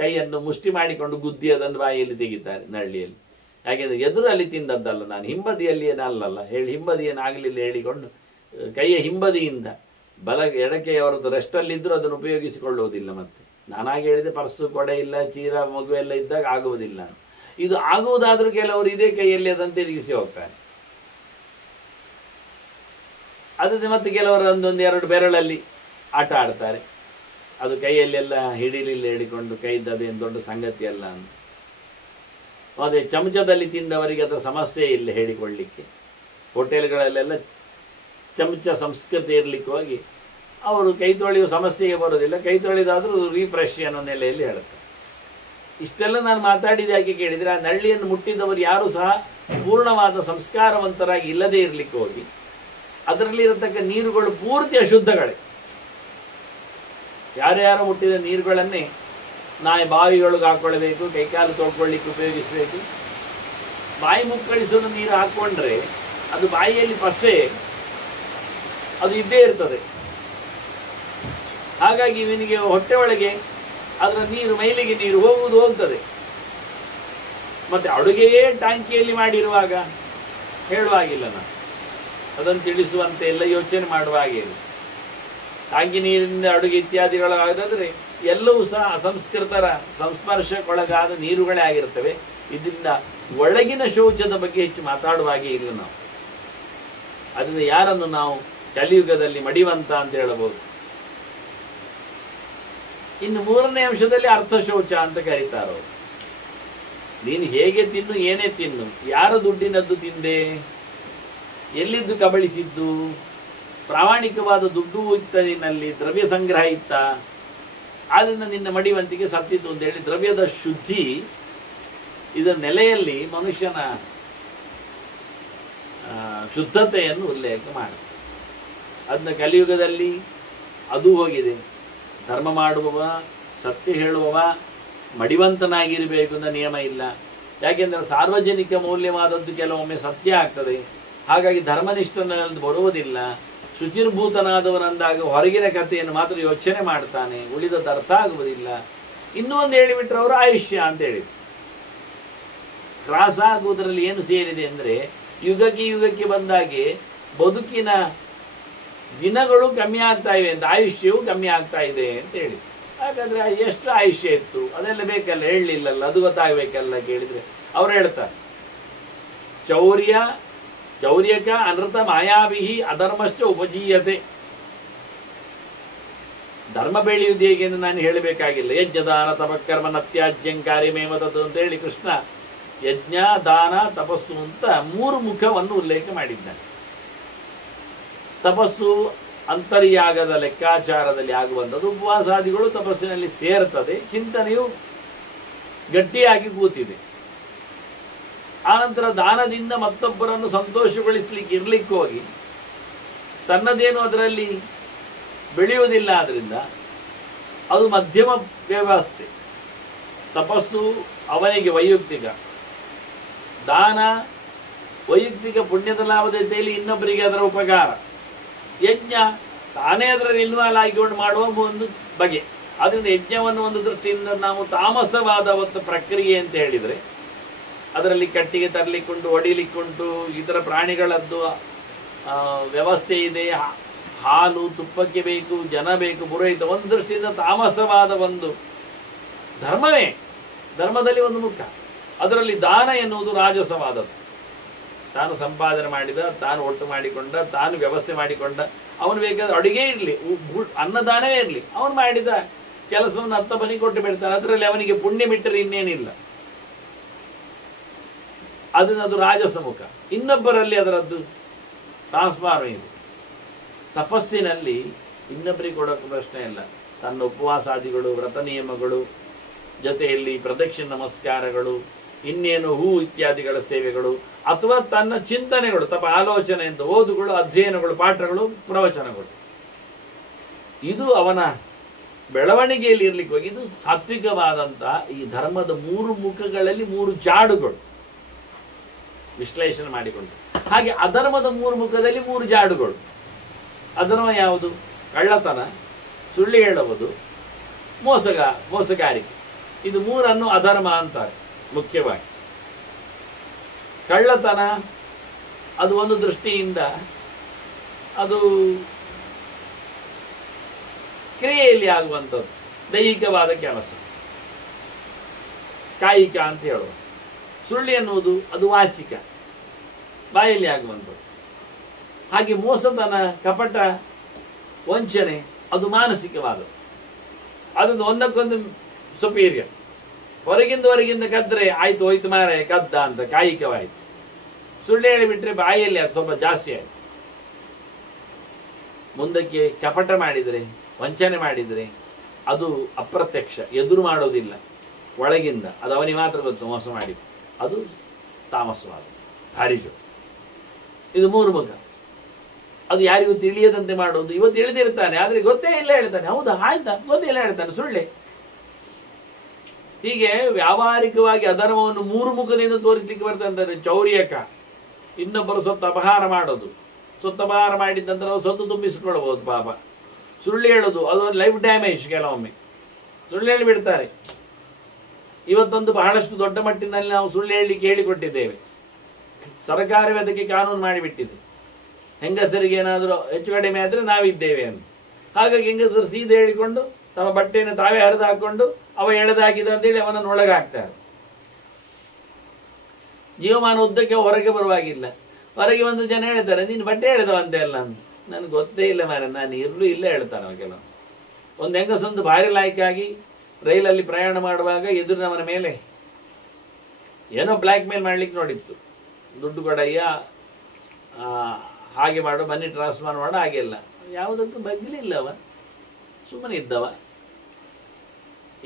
ಕೈಯನ್ನು ಮುಷ್ಟಿ ಮಾಡಿಕೊಂಡು ಗುದ್ದಿ ಅದನ್ನು ಬಾಯಿಯಲ್ಲಿ ತೆಗಿತಾರೆ ನಳ್ಳಿಯಲ್ಲಿ. ಯಾಕೆಂದರೆ ಎದುರಲ್ಲಿ ತಿಂದದ್ದಲ್ಲ, ನಾನು ಹಿಂಬದಿಯಲ್ಲಿ ಏನಲ್ಲಲ್ಲ ಹೇಳಿ, ಹಿಂಬದಿಯೇನಾಗಲಿಲ್ಲ ಹೇಳಿಕೊಂಡು ಕೈಯ ಹಿಂಬದಿಯಿಂದ ಎಡಕ್ಕೆ ಅವರದ್ದು ರೆಸ್ಟಲ್ಲಿದ್ದರೂ ಅದನ್ನು ಉಪಯೋಗಿಸಿಕೊಳ್ಳುವುದಿಲ್ಲ. ಮತ್ತೆ ನಾನಾಗಿ ಹೇಳಿದೆ, ಪರ್ಸು, ಕೊಡೆ ಇಲ್ಲ, ಚೀರ, ಮಗು ಎಲ್ಲ ಇದ್ದಾಗ ಆಗುವುದಿಲ್ಲ. ಇದು ಆಗುವುದಾದರೂ ಕೆಲವರು ಇದೇ ಕೈಯಲ್ಲಿ ಅದನ್ನು ತಿರುಗಿಸಿ ಹೋಗ್ತಾರೆ. ಅದೇ ಮತ್ತೆ ಕೆಲವರು 1-2 ಬೆರಳಲ್ಲಿ ಆಟ ಆಡ್ತಾರೆ, ಅದು ಕೈಯಲ್ಲೆಲ್ಲ ಹಿಡಿಲಿಲ್ಲ ಹೇಳಿಕೊಂಡು ಕೈದ್ದದೇನು ದೊಡ್ಡ ಸಂಗತಿ ಅಲ್ಲ ಅಂತ. ಅದೇ ಚಮಚದಲ್ಲಿ ತಿಂದವರಿಗೆ ಅದರ ಸಮಸ್ಯೆ ಇಲ್ಲ ಹೇಳಿಕೊಳ್ಳಿಕ್ಕೆ. ಹೋಟೆಲ್ಗಳಲ್ಲೆಲ್ಲ ಚಮಚ ಸಂಸ್ಕೃತಿ ಇರಲಿಕ್ಕೆ ಹೋಗಿ ಅವರು ಕೈ ತೊಳೆಯುವ ಸಮಸ್ಯೆಗೆ ಬರೋದಿಲ್ಲ, ಕೈ ತೊಳೆದಾದರೂ ರೀಫ್ರೆಶ್ ಅನ್ನೋ ನೆಲೆಯಲ್ಲಿ ಹೇಳುತ್ತಾರೆ. ಇಷ್ಟೆಲ್ಲ ನಾನು ಮಾತಾಡಿದ ಯಾಕೆ ಕೇಳಿದರೆ, ಆ ನಳ್ಳಿಯನ್ನು ಮುಟ್ಟಿದವರು ಯಾರೂ ಸಹ ಪೂರ್ಣವಾದ ಸಂಸ್ಕಾರವಂತರಾಗಿ ಇಲ್ಲದೇ ಇರಲಿಕ್ಕೆ ಹೋಗಿ ಅದರಲ್ಲಿರತಕ್ಕ ನೀರುಗಳು ಪೂರ್ತಿ ಅಶುದ್ಧಗಳೇ. ಯಾರ್ಯಾರು ಮುಟ್ಟಿದ ನೀರುಗಳನ್ನೇ ಬಾವಿಗಳಿಗೆ ಹಾಕ್ಕೊಳ್ಬೇಕು, ಕೈಕಾಲು ತೊಳ್ಕೊಳ್ಳಿಕ್ಕೆ ಉಪಯೋಗಿಸಬೇಕು. ಬಾಯಿ ಮುಕ್ಕಳಿಸಲು ನೀರು ಹಾಕ್ಕೊಂಡ್ರೆ ಅದು ಬಾಯಿಯಲ್ಲಿ ಪಸೆ ಅದು ಇದ್ದೇ ಇರ್ತದೆ. ಹಾಗಾಗಿ ಇವನಿಗೆ ಹೊಟ್ಟೆ ಒಳಗೆ ಅದರ ನೀರು, ಮೈಲಿಗೆ ನೀರು ಹೋಗ್ತದೆ. ಮತ್ತೆ ಅಡುಗೆಯೇ ಟ್ಯಾಂಕಿಯಲ್ಲಿ ಮಾಡಿರುವಾಗ ಹೇಳುವಾಗಿಲ್ಲ, ನಾನು ಅದನ್ನು ತಿಳಿಸುವಂತೆ ಎಲ್ಲ ಯೋಚನೆ ಮಾಡುವ ಹಾಗೆ ಇದೆ. ಟ್ಯಾಂಕಿ ನೀರಿನಿಂದ ಅಡುಗೆ ಇತ್ಯಾದಿಗಳಾದರೆ ಎಲ್ಲವೂ ಸಹ ಅಸಂಸ್ಕೃತರ ಸಂಸ್ಪರ್ಶಕ್ಕೊಳಗಾದ ನೀರುಗಳೇ ಆಗಿರ್ತವೆ. ಇದರಿಂದ ಒಳಗಿನ ಶೌಚದ ಬಗ್ಗೆ ಹೆಚ್ಚು ಮಾತಾಡುವ ಹಾಗೆ ಇಲ್ಲ ನಾವು. ಅದರಿಂದ ಯಾರನ್ನು ನಾವು ಕಲಿಯುಗದಲ್ಲಿ ಮಡಿವಂತ ಅಂತ ಹೇಳಬಹುದು. ಇನ್ನು 3ನೇ ಅಂಶದಲ್ಲಿ ಅರ್ಥಶೌಚ ಅಂತ ಕರೀತಾರೋ. ನೀನು ಹೇಗೆ ತಿನ್ನು, ಏನೇ ತಿನ್ನು, ಯಾರ ದುಡ್ಡಿನದ್ದು ತಿಂದೆ, ಎಲ್ಲಿದ್ದು ಕಬಳಿಸಿದ್ದು, ಪ್ರಾಮಾಣಿಕವಾದ ದುಡ್ಡು ಇತ್ತ, ನಿನ್ನಲ್ಲಿ ದ್ರವ್ಯ ಸಂಗ್ರಹ ಇತ್ತ, ಆದ್ದರಿಂದ ನಿನ್ನ ಮಡಿವಂತಿಕೆ ಸತ್ತಿತು ಅಂತೇಳಿ ದ್ರವ್ಯದ ಶುದ್ಧಿ ಇದರ ನೆಲೆಯಲ್ಲಿ ಮನುಷ್ಯನ ಶುದ್ಧತೆಯನ್ನು ಉಲ್ಲೇಖ ಮಾಡುತ್ತೆ. ಅದನ್ನ ಕಲಿಯುಗದಲ್ಲಿ ಅದು ಹೋಗಿದೆ. ಧರ್ಮ ಮಾಡುವವ, ಸತ್ಯ ಹೇಳುವವ ಮಡಿವಂತನಾಗಿರಬೇಕು ಅಂತ ನಿಯಮ ಇಲ್ಲ. ಯಾಕೆಂದರೆ ಸಾರ್ವಜನಿಕ ಮೌಲ್ಯವಾದದ್ದು ಕೆಲವೊಮ್ಮೆ ಸತ್ಯ ಆಗ್ತದೆ. ಹಾಗಾಗಿ ಧರ್ಮನಿಷ್ಠನಲ್ಲಿ ಬರುವುದಿಲ್ಲ. ಶುಚಿರ್ಭೂತನಾದವನಂದಾಗ ಹೊರಗಿನ ಕಥೆಯನ್ನು ಮಾತ್ರ ಯೋಚನೆ ಮಾಡ್ತಾನೆ, ಉಳಿದದ್ದು ಅರ್ಥ ಆಗುವುದಿಲ್ಲ. ಇನ್ನೂ ಒಂದು ಹೇಳಿಬಿಟ್ರೆ ಅವರು ಆಯುಷ್ಯ ಅಂತ ಹೇಳಿ ಕ್ರಾಸ್ ಆಗುವುದರಲ್ಲಿ ಏನು ಸೇರಿದೆ ಅಂದರೆ ಯುಗಕ್ಕೆ ಬಂದಾಗೆ ಬದುಕಿನ ದಿನಗಳು ಕಮ್ಮಿ ಆಗ್ತಾ ಇವೆ ಅಂತ, ಆಯುಷ್ಯವು ಕಮ್ಮಿ ಆಗ್ತಾ ಇದೆ ಅಂತ ಹೇಳಿ. ಹಾಗಾದ್ರೆ ಎಷ್ಟು ಆಯುಷ್ಯ ಇತ್ತು ಅದೆಲ್ಲ ಬೇಕಲ್ಲ, ಹೇಳಲಿಲ್ಲಲ್ಲ, ಅದು ಗೊತ್ತಾಗಬೇಕಲ್ಲ ಕೇಳಿದ್ರೆ ಅವ್ರು ಹೇಳ್ತಾರೆ ಚೌರ್ಯಕ ಅನೃತ ಮಾಯಾವಿಹಿ ಅಧರ್ಮಶ್ಚ ಉಪಜೀಯತೆ. ಧರ್ಮ ಬೆಳೆಯುವುದು ಹೇಗೆ ಎಂದು ನಾನು ಹೇಳಬೇಕಾಗಿಲ್ಲ. ಯಜ್ಞದಾನ ತಪಕರ್ಮ ನತ್ಯಾಜ್ಯಂಕಾರಿ ಮೇಮತದ್ದು ಅಂತ ಹೇಳಿ ಕೃಷ್ಣ ಯಜ್ಞ, ದಾನ, ತಪಸ್ಸು ಅಂತ 3 ಮುಖವನ್ನು ಉಲ್ಲೇಖ ಮಾಡಿದ್ದಾನೆ. ತಪಸ್ಸು ಅಂತರ್ಯಾಗದ ಲೆಕ್ಕಾಚಾರದಲ್ಲಿ ಆಗುವಂಥದ್ದು. ಉಪವಾಸಾದಿಗಳು ತಪಸ್ಸಿನಲ್ಲಿ ಸೇರ್ತದೆ. ಚಿಂತನೆಯು ಗಟ್ಟಿಯಾಗಿ ಕೂತಿದೆ. ಆನಂತರ ದಾನದಿಂದ ಮತ್ತೊಬ್ಬರನ್ನು ಸಂತೋಷಗೊಳಿಸ್ಲಿಕ್ಕೆ ಇರ್ಲಿಕ್ಕೆ ಹೋಗಿ ತನ್ನದೇನು ಅದರಲ್ಲಿ ಬೆಳೆಯುವುದಿಲ್ಲ. ಆದ್ದರಿಂದ ಅದು ಮಧ್ಯಮ ವ್ಯವಸ್ಥೆ. ತಪಸ್ಸು ಅವನಿಗೆ ವೈಯಕ್ತಿಕ, ದಾನ ವೈಯಕ್ತಿಕ ಪುಣ್ಯದ ಲಾಭದ ಜೊತೆಯಲ್ಲಿ ಇನ್ನೊಬ್ಬರಿಗೆ ಅದರ ಉಪಕಾರ, ಯಜ್ಞ ತಾನೇ ಅದರಲ್ಲಿ ಇನ್ವಾಲ್ವ್ ಆಗಿಕೊಂಡು ಮಾಡುವ ಒಂದು ಬಗೆ. ಅದರಿಂದ ಯಜ್ಞವನ್ನು ಒಂದು ದೃಷ್ಟಿಯಿಂದ ನಾವು ತಾಮಸವಾದ ಒಂದು ಪ್ರಕ್ರಿಯೆ ಅಂತ ಹೇಳಿದರೆ ಅದರಲ್ಲಿ ಕಟ್ಟಿಗೆ ತರಲಿಕ್ಕುಂಟು, ಹೊಡಿಲಿಕ್ಕುಂಟು, ಇತರ ಪ್ರಾಣಿಗಳದ್ದು ವ್ಯವಸ್ಥೆ ಇದೆ, ಹಾಲು ತುಪ್ಪಕ್ಕೆ ಬೇಕು, ಜನ ಬೇಕು, ಪುರೋಹಿತ. ಒಂದು ದೃಷ್ಟಿಯಿಂದ ತಾಮಸವಾದ ಒಂದು ಧರ್ಮವೇ, ಧರ್ಮದಲ್ಲಿ ಒಂದು ಮುಖ. ಅದರಲ್ಲಿ ದಾನ ಎನ್ನುವುದು ರಾಜಸವಾದದ್ದು. ತಾನು ಸಂಪಾದನೆ ಮಾಡಿದ, ತಾನು ಒಟ್ಟು ಮಾಡಿಕೊಂಡ, ತಾನು ವ್ಯವಸ್ಥೆ ಮಾಡಿಕೊಂಡ, ಅವನು ಬೇಕಾದ್ರೆ ಅಡುಗೆ ಇರಲಿ, ಅನ್ನದಾನವೇ ಇರಲಿ, ಅವನು ಮಾಡಿದ ಕೆಲಸವನ್ನು ಹತ್ತಪ್ಪನಿಗೆ ಕೊಟ್ಟು ಬಿಡ್ತಾನೆ. ಅದರಲ್ಲಿ ಅವನಿಗೆ ಪುಣ್ಯ ಬಿಟ್ಟರೆ ಇನ್ನೇನಿಲ್ಲ. ಅದು ರಾಜಸ ಮುಖ. ಇನ್ನೊಬ್ಬರಲ್ಲಿ ಅದರದ್ದು ಟ್ರಾನ್ಸ್ಫಾರ್ಮ್ ಇದೆ. ತಪಸ್ಸಿನಲ್ಲಿ ಇನ್ನೊಬ್ಬರಿಗೆ ಕೊಡೋಕೆ ಪ್ರಶ್ನೆ ಇಲ್ಲ. ತನ್ನ ಉಪವಾಸಾದಿಗಳು, ವ್ರತ ನಿಯಮಗಳು, ಜೊತೆಯಲ್ಲಿ ಪ್ರದಕ್ಷಿಣ ನಮಸ್ಕಾರಗಳು, ಇನ್ನೇನು ಹೂ ಇತ್ಯಾದಿಗಳ ಸೇವೆಗಳು, ಅಥವಾ ತನ್ನ ಚಿಂತನೆಗಳು, ಆಲೋಚನೆ ಅಂತ ಓದುಗಳು, ಅಧ್ಯಯನಗಳು, ಪಾಠಗಳು, ಪ್ರವಚನಗಳು, ಇದು ಅವನ ಬೆಳವಣಿಗೆಯಲ್ಲಿ ಇರ್ಲಿಕ್ಕೆ ಹೋಗಿ ಇದು ಸಾತ್ವಿಕವಾದಂಥ ಈ ಧರ್ಮದ 3 ಮುಖಗಳಲ್ಲಿ 3 ಜಾಡುಗಳು ವಿಶ್ಲೇಷಣೆ ಮಾಡಿಕೊಂಡು. ಹಾಗೆ ಅಧರ್ಮದ 3 ಮುಖದಲ್ಲಿ 3 ಜಾಡುಗಳು. ಅಧರ್ಮ ಯಾವುದು? ಕಳ್ಳತನ, ಸುಳ್ಳು ಹೇಳುವುದು, ಮೋಸಗಾರಿಕೆ. ಇದು 3 ಅಧರ್ಮ ಅಂತಾರೆ ಮುಖ್ಯವಾಗಿ. ಕಳ್ಳತನ ಅದು ಒಂದು ದೃಷ್ಟಿಯಿಂದ ಅದು ಕ್ರಿಯೆಯಲ್ಲಿ ಆಗುವಂಥದ್ದು, ದೈಹಿಕವಾದ ಕೆಲಸ, ಕಾಯಿಕ ಅಂತ ಹೇಳುವ. ಸುಳ್ಳು ಎನ್ನುವುದು ಅದು ವಾಚಿಕ, ಬಾಯಲ್ಲಿ ಆಗುವಂಥದ್ದು. ಹಾಗೆ ಮೋಸತನ, ಕಪಟ, ವಂಚನೆ ಅದು ಮಾನಸಿಕವಾದದ್ದು. ಅದೊಂದು ಒಂದಕ್ಕೊಂದು ಸುಪೀರಿಯರ್. ಹೊರಗಿಂದ ಕದ್ರೆ ಆಯ್ತು, ಹೋಯ್ತು ಮಾರ ಕದ್ದ ಅಂತ ಕಾಯಿಕವಾಯಿತು. ಸುಳ್ಳು ಹೇಳಿಬಿಟ್ರೆ ಬಾಯಲ್ಲಿ ಅದು ಸ್ವಲ್ಪ ಜಾಸ್ತಿ ಆಯಿತು. ಮುಂದಕ್ಕೆ ಕಪಟ ಮಾಡಿದರೆ, ವಂಚನೆ ಮಾಡಿದರೆ ಅದು ಅಪ್ರತ್ಯಕ್ಷ, ಎದುರು ಮಾಡೋದಿಲ್ಲ, ಒಳಗಿಂದ ಅದು ಅವನಿಗೆ ಮಾತ್ರ ಗೊತ್ತು ಮೋಸ ಮಾಡಿ. ಅದು ತಾಮಸವಾದ ಹರಿಜು. ಇದು 3 ಮುಖ. ಅದು ಯಾರಿಗೂ ತಿಳಿಯದಂತೆ ಮಾಡೋದು. ಇವತ್ತು ತಿಳಿದಿರ್ತಾನೆ, ಆದರೆ ಗೊತ್ತೇ ಇಲ್ಲ ಹೇಳ್ತಾನೆ. ಹೌದಾ, ಆಯ್ತಾ, ಗೊತ್ತೇ ಇಲ್ಲ ಹೇಳ್ತಾನೆ, ಸುಳ್ಳೆ. ಹೀಗೆ ವ್ಯಾವಹಾರಿಕವಾಗಿ ಅಧರ್ಮವನ್ನು 3 ಮುಖದಿಂದ ತೋರಿಸಲಿಕ್ಕೆ ಬರ್ತಂತಾರೆ. ಚೌರ್ಯಕ, ಇನ್ನೊಬ್ಬರು ಸೊತ್ತು ಅಪಹಾರ ಮಾಡೋದು, ಸೊತ್ತು ಅಪಹಾರ ಮಾಡಿದ್ದಂದ್ರೆ ನಾವು ಸೊತ್ತು ತುಂಬಿಸಿಕೊಳ್ಬಹುದು ಪಾಪ. ಸುಳ್ಳು ಹೇಳೋದು ಅದೊಂದು ಲೈಫ್ ಡ್ಯಾಮೇಜ್. ಕೆಲವೊಮ್ಮೆ ಸುಳ್ಳು ಹೇಳಿಬಿಡ್ತಾರೆ. ಇವತ್ತೊಂದು ಬಹಳಷ್ಟು ದೊಡ್ಡ ಮಟ್ಟಿನಲ್ಲಿ ನಾವು ಸುಳ್ಳು ಹೇಳಲಿಕ್ಕೆ ಹೇಳಿಕೊಟ್ಟಿದ್ದೇವೆ. ಸರ್ಕಾರವೇ ಅದಕ್ಕೆ ಕಾನೂನು ಮಾಡಿಬಿಟ್ಟಿದೆ. ಹೆಂಗಸರಿಗೆ ಏನಾದರೂ ಹೆಚ್ಚು ಕಡಿಮೆ ಆದರೆ ನಾವಿದ್ದೇವೆ ಅಂತ. ಹಾಗಾಗಿ ಹೆಂಗಸರು ಸೀದೆ ಹೇಳಿಕೊಂಡು ತಮ್ಮ ಬಟ್ಟೆಯನ್ನು ತಾವೇ ಹರಿದು ಹಾಕೊಂಡು ಅವ ಎಳೆದಾಗಿದೆ ಅಂತೇಳಿ ಅವನನ್ನು ಒಳಗಾಗ್ತಾರೆ. ಜೀವಮಾನ ಉದ್ದಕ್ಕೆ ಹೊರಗೆ ಬರುವಾಗಿಲ್ಲ. ಹೊರಗೆ ಒಂದು ಜನ ಹೇಳ್ತಾರೆ, ನೀನು ಬಟ್ಟೆ ಎಳೆದವಂತೆ ಅಲ್ಲ ಅಂತ. ನನಗೆ ಗೊತ್ತೇ ಇಲ್ಲ ಮಾರೆ, ನಾನು ಇರಲು ಇಲ್ಲ ಹೇಳ್ತಾನೆ ಅವ. ಕೆಲವು ಒಂದು ಹೆಂಗಸೊಂದು ಭಾರಿ ಲಾಯ್ಕಾಗಿ ರೈಲಲ್ಲಿ ಪ್ರಯಾಣ ಮಾಡುವಾಗ ಎದುರಿನವನ ಮೇಲೆ ಏನೋ ಬ್ಲ್ಯಾಕ್ ಮೇಲ್ ಮಾಡ್ಲಿಕ್ಕೆ ನೋಡಿತ್ತು. ದುಡ್ಡು ಕೊಡಯ್ಯ, ಹಾಗೆ ಮಾಡು, ಮನಿ ಟ್ರಾನ್ಸ್ಫರ್ ಮಾಡು, ಹಾಗೆಲ್ಲ ಯಾವುದಕ್ಕೂ ಬಗ್ಲಿಲ್ಲ. ಅವ ಸುಮ್ಮನೆ ಇದ್ದವ.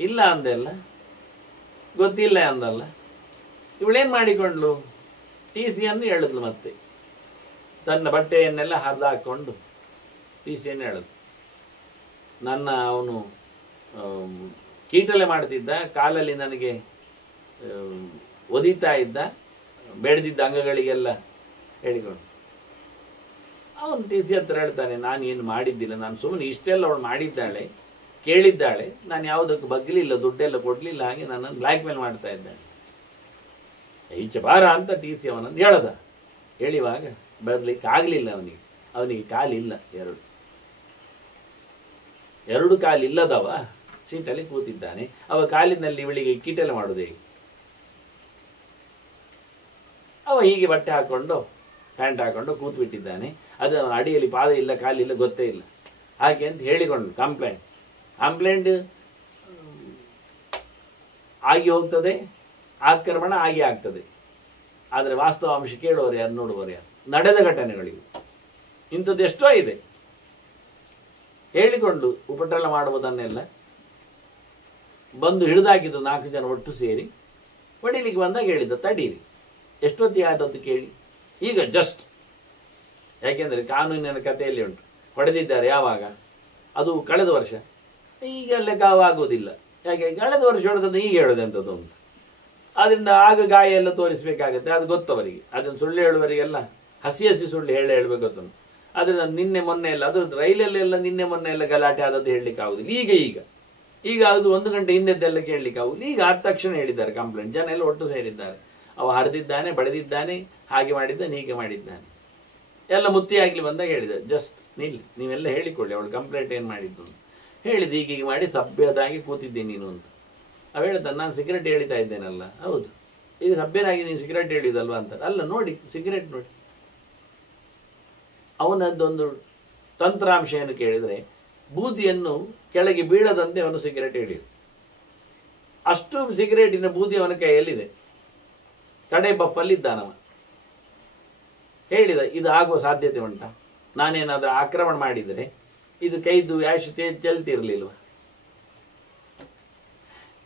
ಇಲ್ಲ ಅಂದೆಲ್ಲ, ಗೊತ್ತಿಲ್ಲ ಅಂದಲ್ಲ. ಇವಳೇನು ಮಾಡಿಕೊಂಡ್ಲು, ಟಿ ಸಿಯನ್ನು ಹೇಳಿದ್ಲು. ಮತ್ತೆ ತನ್ನ ಬಟ್ಟೆಯನ್ನೆಲ್ಲ ಹರಿದು ಹಾಕ್ಕೊಂಡು ಟಿ ಸಿಯನ್ನು ಹೇಳಿದ್ಲು. ಅವನು ಕೀಟಲೆ ಮಾಡ್ತಿದ್ದ, ಕಾಲಲ್ಲಿ ನನಗೆ ಒದಿತಾ ಇದ್ದ, ಬೆಳೆದಿದ್ದ ಅಂಗಗಳಿಗೆಲ್ಲ ಹೇಳಿಕೊಂಡು ಅವನು ಟಿ ಸಿ ಹತ್ರ ಹೇಳ್ತಾನೆ, ನಾನು ಏನು ಮಾಡಿದ್ದಿಲ್ಲ, ನಾನು ಸುಮ್ಮನೆ ಇಷ್ಟೆಲ್ಲ ಅವಳು ಮಾಡಿದ್ದಾಳೆ, ಕೇಳಿದ್ದಾಳೆ, ನಾನು ಯಾವುದಕ್ಕೂ ಬಗ್ಲಿಲ್ಲ, ದುಡ್ಡೆಲ್ಲ ಕೊಡಲಿಲ್ಲ, ಹಾಗೆ ನನ್ನನ್ನು ಬ್ಲ್ಯಾಕ್ ಮೇಲ್ ಮಾಡ್ತಾ ಇದ್ದಾಳೆ, ಈಚೆ ಬಾರ ಅಂತ ಟಿ ಸಿ ಅವನನ್ನು ಹೇಳ್ದ. ಹೇಳಿವಾಗ ಬರಲಿಕ್ಕೆ ಆಗಲಿಲ್ಲ. ಅವನಿಗೆ ಕಾಲಿಲ್ಲ, ಎರಡು ಕಾಲಿಲ್ಲದವ ಸೀಟಲ್ಲಿ ಕೂತಿದ್ದಾನೆ. ಅವ ಕಾಲಿನಲ್ಲಿ ಇವಳಿಗೆ ಕೀಟಲೆ ಮಾಡುವುದು ಹೇಗೆ? ಅವ ಹೀಗೆ ಬಟ್ಟೆ ಹಾಕೊಂಡು ಪ್ಯಾಂಟ್ ಹಾಕೊಂಡು ಕೂತ್ಬಿಟ್ಟಿದ್ದಾನೆ. ಅದು ಅಡಿಯಲ್ಲಿ ಪಾದ ಇಲ್ಲ, ಕಾಲಿಲ್ಲ, ಗೊತ್ತೇ ಇಲ್ಲ. ಹಾಗೆ ಅಂತ ಹೇಳಿಕೊಂಡು ಕಂಪ್ಲೇಂಟ್ ಆಗಿ ಹೋಗ್ತದೆ, ಆಕ್ರಮಣ ಆಗಿ ಆಗ್ತದೆ. ಆದರೆ ವಾಸ್ತವಾಂಶ ಕೇಳುವವರು ಯಾರು, ನೋಡುವವರು ಯಾರು? ನಡೆದ ಘಟನೆಗಳಿವೆ, ಇಂಥದ್ದು ಎಷ್ಟೋ ಇದೆ. ಹೇಳಿಕೊಂಡು ಉಪಟಳ ಮಾಡುವುದನ್ನೆಲ್ಲ ಬಂದು ಹಿಡಿದಾಕಿದ್ದು 4 ಜನ ಒಟ್ಟು ಸೇರಿ ಹೊಡಿಲಿಕ್ಕೆ ಬಂದಾಗ ಹೇಳಿದ್ದ, ತಡೀರಿ, ಎಷ್ಟೊತ್ತಿಗೆ ಆದದ್ದು ಕೇಳಿ. ಈಗ ಜಸ್ಟ್, ಯಾಕೆಂದರೆ ಕಾನೂನಿನ ಕಥೆಯಲ್ಲಿ ಉಂಟು, ಹೊಡೆದಿದ್ದಾರೆ ಯಾವಾಗ, ಅದು ಕಳೆದ ವರ್ಷ, ಈಗ ಲೆಕ್ಕವಾಗುವುದಿಲ್ಲ. ಯಾಕೆ ಕಳೆದ ವರ್ಷ ಹೊಡೆದದ್ದು ಈಗ ಹೇಳೋದಂಥದ್ದು ಅಂತ. ಅದರಿಂದ ಆಗ ಗಾಯ ಎಲ್ಲ ತೋರಿಸಬೇಕಾಗತ್ತೆ, ಅದು ಗೊತ್ತವರಿಗೆ. ಅದನ್ನು ಸುಳ್ಳು ಹೇಳುವವರಿಗೆಲ್ಲ ಹಸಿ ಸುಳ್ಳು ಹೇಳಬೇಕು ಗೊತ್ತುಂಟು. ಅದರಿಂದ ನಿನ್ನೆ ಮೊನ್ನೆ ಎಲ್ಲ, ಅದು ರೈಲಲ್ಲೆಲ್ಲ ನಿನ್ನೆ ಮೊನ್ನೆ ಎಲ್ಲ ಗಲಾಟೆ ಆದದ್ದು ಹೇಳಲಿಕ್ಕೆ ಆಗುದಿಲ್ಲ. ಈಗ ಅದು 1 ಗಂಟೆ ಹಿಂದೆದ್ದೆಲ್ಲ ಕೇಳಲಿಕ್ಕೆ ಆಗುದಿಲ್ಲ. ಈಗ ಆದ ತಕ್ಷಣ ಹೇಳಿದ್ದಾರೆ ಕಂಪ್ಲೇಂಟ್, ಜನ ಎಲ್ಲ ಒಟ್ಟು ಸೇರಿದ್ದಾರೆ. ಅವ ಹರಿದಿದ್ದಾನೆ, ಬಡಿದಿದ್ದಾನೆ, ಹಾಗೆ ಮಾಡಿದ್ದಾನೆ, ಹೀಗೆ ಮಾಡಿದ್ದಾನೆ, ಎಲ್ಲ ಮುತ್ತಿಯಾಗ್ಲಿ ಬಂದಾಗ ಹೇಳಿದ್ದಾರೆ. ಜಸ್ಟ್ ನಿಲ್ಲಿ, ನೀವೆಲ್ಲ ಹೇಳಿಕೊಳ್ಳಿ ಅವಳು ಕಂಪ್ಲೇಂಟ್ ಏನು ಮಾಡಿದ್ದು ಅಂತ ಹೇಳಿದ್ದು. ಹೀಗೆ ಮಾಡಿ ಸಭ್ಯದಾಗಿ ಕೂತಿದ್ದೀನಿ ನೀನು ಅಂತ. ಅವ ಹೇಳ್ತಾನೆ, ನಾನು ಸಿಗರೇಟ್ ಹೇಳಿತಾ ಇದ್ದೇನಲ್ಲ. ಹೌದು, ಈಗ ಸಭ್ಯನಾಗಿ ನೀನು ಸಿಗರೇಟ್ ಹೇಳಿದಲ್ವಾ ಅಂತ. ಅಲ್ಲ, ನೋಡಿ ಸಿಗರೇಟ್ ನೋಡಿ. ಅವನದ್ದೊಂದು ತಂತ್ರಾಂಶ ಏನು ಕೇಳಿದರೆ, ಬೂದಿಯನ್ನು ಕೆಳಗೆ ಬೀಳದಂತೆ ಅವನು ಸಿಗರೇಟ್ ಹೇಳಿದ. ಅಷ್ಟು ಸಿಗರೇಟಿನ ಬೂದಿ ಅವನ ಕೈಯಲ್ಲಿದೆ, ಕಡೆ ಬಫಲ್ಲಿದ್ದಾನವ. ಹೇಳಿದ, ಇದು ಆಗುವ ಸಾಧ್ಯತೆ ಉಂಟಾ? ನಾನೇನಾದ್ರೂ ಆಕ್ರಮಣ ಮಾಡಿದರೆ ಇದು ಕೈದು ಆಶು ಚೆಲ್ತಿರ್ಲಿಲ್ವ?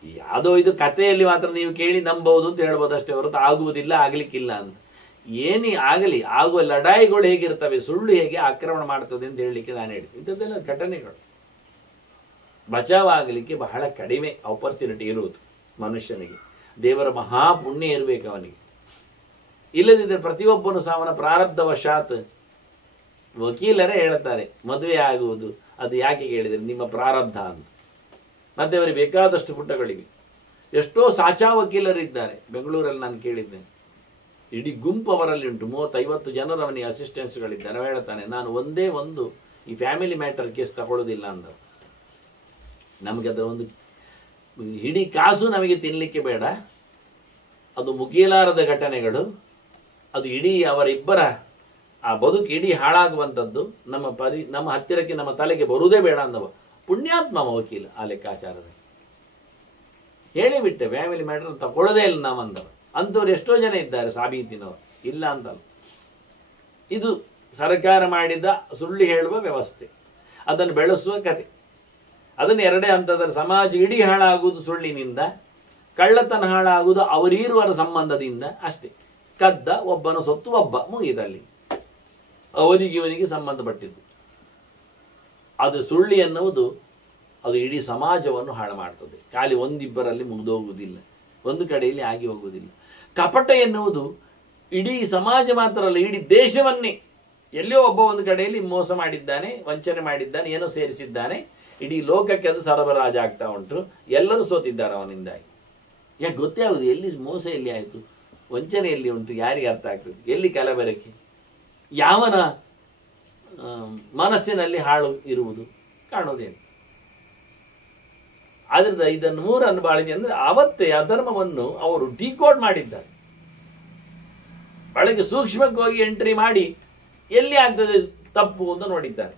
ಯಾವುದೋ ಇದು ಕಥೆಯಲ್ಲಿ ಮಾತ್ರ ನೀವು ಕೇಳಿ ನಂಬಬಹುದು ಅಂತ ಹೇಳ್ಬೋದು ಅಷ್ಟೇ ಹೊರತು ಆಗುವುದಿಲ್ಲ, ಆಗ್ಲಿಕ್ಕಿಲ್ಲ ಅಂತ. ಏನೇ ಆಗಲಿ, ಆಗುವ ಲಡಾಯಿಗಳು ಹೇಗಿರ್ತವೆ, ಸುಳ್ಳು ಹೇಗೆ ಆಕ್ರಮಣ ಮಾಡ್ತದೆ ಅಂತ ಹೇಳಲಿಕ್ಕೆ ನಾನು ಹೇಳಿದೆ. ಇಂಥದ್ದೆಲ್ಲ ಘಟನೆಗಳು. ಬಚಾವಾಗಲಿಕ್ಕೆ ಬಹಳ ಕಡಿಮೆ ಆಪರ್ಚುನಿಟಿ ಇರುವುದು ಮನುಷ್ಯನಿಗೆ. ದೇವರ ಮಹಾಪುಣ್ಯ ಇರಬೇಕು ಅವನಿಗೆ. ಇಲ್ಲದಿದ್ದರೆ ಪ್ರತಿಯೊಬ್ಬನು ಸಹ ಅವನ ಪ್ರಾರಬ್ಧವಶಾತ್, ವಕೀಲರೇ ಹೇಳ್ತಾರೆ, ಮದುವೆ ಆಗುವುದು ಅದು ಯಾಕೆ ಕೇಳಿದರೆ ನಿಮ್ಮ ಪ್ರಾರಬ್ಧ ಅಂತ. ಮತ್ತೆ ಅವರಿಗೆ ಬೇಕಾದಷ್ಟು ಪುಟಗಳಿಗೆ ಎಷ್ಟೋ ಸಾಚಾ ವಕೀಲರಿದ್ದಾರೆ ಬೆಂಗಳೂರಲ್ಲಿ. ನಾನು ಕೇಳಿದ್ದೇನೆ, ಇಡೀ ಗುಂಪು ಅವರಲ್ಲಿ ಉಂಟು, 30-50 ಜನರು ಅವನಿಗೆ ಅಸಿಸ್ಟೆನ್ಸ್ಗಳಿದ್ದಾರೆ. ಅವ ಹೇಳ್ತಾನೆ, ನಾನು ಒಂದೇ ಒಂದು ಈ ಫ್ಯಾಮಿಲಿ ಮ್ಯಾಟರ್ ಕೇಸ್ ತಗೊಳ್ಳೋದಿಲ್ಲ ಅಂದ. ನಮಗೆ ಅದರ ಒಂದು ಇಡೀ ಕಾಸು ನಮಗೆ ತಿನ್ನಲಿಕ್ಕೆ ಬೇಡ, ಅದು ಮುಗಿಯಲಾರದ ಘಟನೆಗಳು, ಅದು ಇಡೀ ಅವರಿಬ್ಬರ ಆ ಬದುಕು ಇಡೀ ಹಾಳಾಗುವಂಥದ್ದು, ನಮ್ಮ ಹತ್ತಿರಕ್ಕೆ ನಮ್ಮ ತಲೆಗೆ ಬರುವುದೇ ಬೇಡ ಅಂದವ. ಪುಣ್ಯಾತ್ಮ ವಕೀಲ ಆ ಲೆಕ್ಕಾಚಾರದಲ್ಲಿ ಹೇಳಿಬಿಟ್ಟೆ, ಫ್ಯಾಮಿಲಿ ಮ್ಯಾಟರ್ ತಗೊಳ್ಳೋದೇ ಇಲ್ಲ ನಾವಂದವ. ಅಂಥವ್ರು ಎಷ್ಟೋ ಜನ ಇದ್ದಾರೆ ಸಾಬೀತಿನವರು, ಇಲ್ಲ ಅಂತಲ್ಲ. ಇದು ಸರ್ಕಾರ ಮಾಡಿದ ಸುಳ್ಳು ಹೇಳುವ ವ್ಯವಸ್ಥೆ, ಅದನ್ನು ಬೆಳೆಸುವ ಕತೆ. ಅದನ್ನು ಎರಡೇ ಹಂತದಲ್ಲಿ ಸಮಾಜ ಇಡೀ ಹಾಳಾಗುವುದು ಸುಳ್ಳಿನಿಂದ, ಕಳ್ಳತನ ಹಾಳಾಗುವುದು ಅವರೀರುವರ ಸಂಬಂಧದಿಂದ ಅಷ್ಟೇ. ಕದ್ದ ಒಬ್ಬನ ಸೊತ್ತು ಒಬ್ಬ, ಮುಗಿದಲ್ಲಿ ಅವನಿಗೆ ಸಂಬಂಧಪಟ್ಟಿದ್ದು. ಅದು ಸುಳ್ಳಿ ಎನ್ನುವುದು ಅದು ಇಡೀ ಸಮಾಜವನ್ನು ಹಾಳು ಮಾಡ್ತದೆ. ಖಾಲಿ ಒಂದಿಬ್ಬರಲ್ಲಿ ಮುಗಿದೋಗುವುದಿಲ್ಲ, ಒಂದು ಕಡೆಯಲ್ಲಿ ಆಗಿ ಹೋಗುವುದಿಲ್ಲ. ಕಪಟ ಎನ್ನುವುದು ಇಡೀ ಸಮಾಜ ಮಾತ್ರ ಅಲ್ಲ, ಇಡೀ ದೇಶವನ್ನೇ ಎಲ್ಲಿಯೋ ಒಬ್ಬ ಒಂದು ಕಡೆಯಲ್ಲಿ ಮೋಸ ಮಾಡಿದ್ದಾನೆ, ವಂಚನೆ ಮಾಡಿದ್ದಾನೆ, ಏನೋ ಸೇರಿಸಿದ್ದಾನೆ, ಇಡೀ ಲೋಕಕ್ಕೆ ಅದು ಸರಬರಾಜು ಆಗ್ತಾ ಉಂಟು. ಎಲ್ಲರೂ ಸೋತಿದ್ದಾರೆ ಅವನಿಂದಾಗಿ. ಯಾಕೆ ಗೊತ್ತೇ ಆಗುದು ಎಲ್ಲಿ ಮೋಸ ಎಲ್ಲಿ ಆಯಿತು, ವಂಚನೆ ಎಲ್ಲಿ ಉಂಟು, ಯಾರಿಗೆ ಅರ್ಥ ಆಗ್ತದೆ, ಎಲ್ಲಿ ಕಲಬೆರಕೆ, ಯಾವನ ಮನಸ್ಸಿನಲ್ಲಿ ಹಾಳು ಇರುವುದು ಕಾಣೋದೇನು. ಆದ್ರಿಂದ ಇದನ್ನು ಮೂರನ್ನು ಬಾಳಿಕೆ ಅಂದ್ರೆ ಅವತ್ತೇ ಅಧರ್ಮವನ್ನು ಅವರು ಡಿಕೋಡ್ ಮಾಡಿದ್ದಾರೆ. ಒಳಗೆ ಸೂಕ್ಷ್ಮವಾಗಿ ಎಂಟ್ರಿ ಮಾಡಿ ಎಲ್ಲಿ ಆಗ್ತದೆ ತಪ್ಪು ಅಂತ ನೋಡಿದ್ದಾರೆ.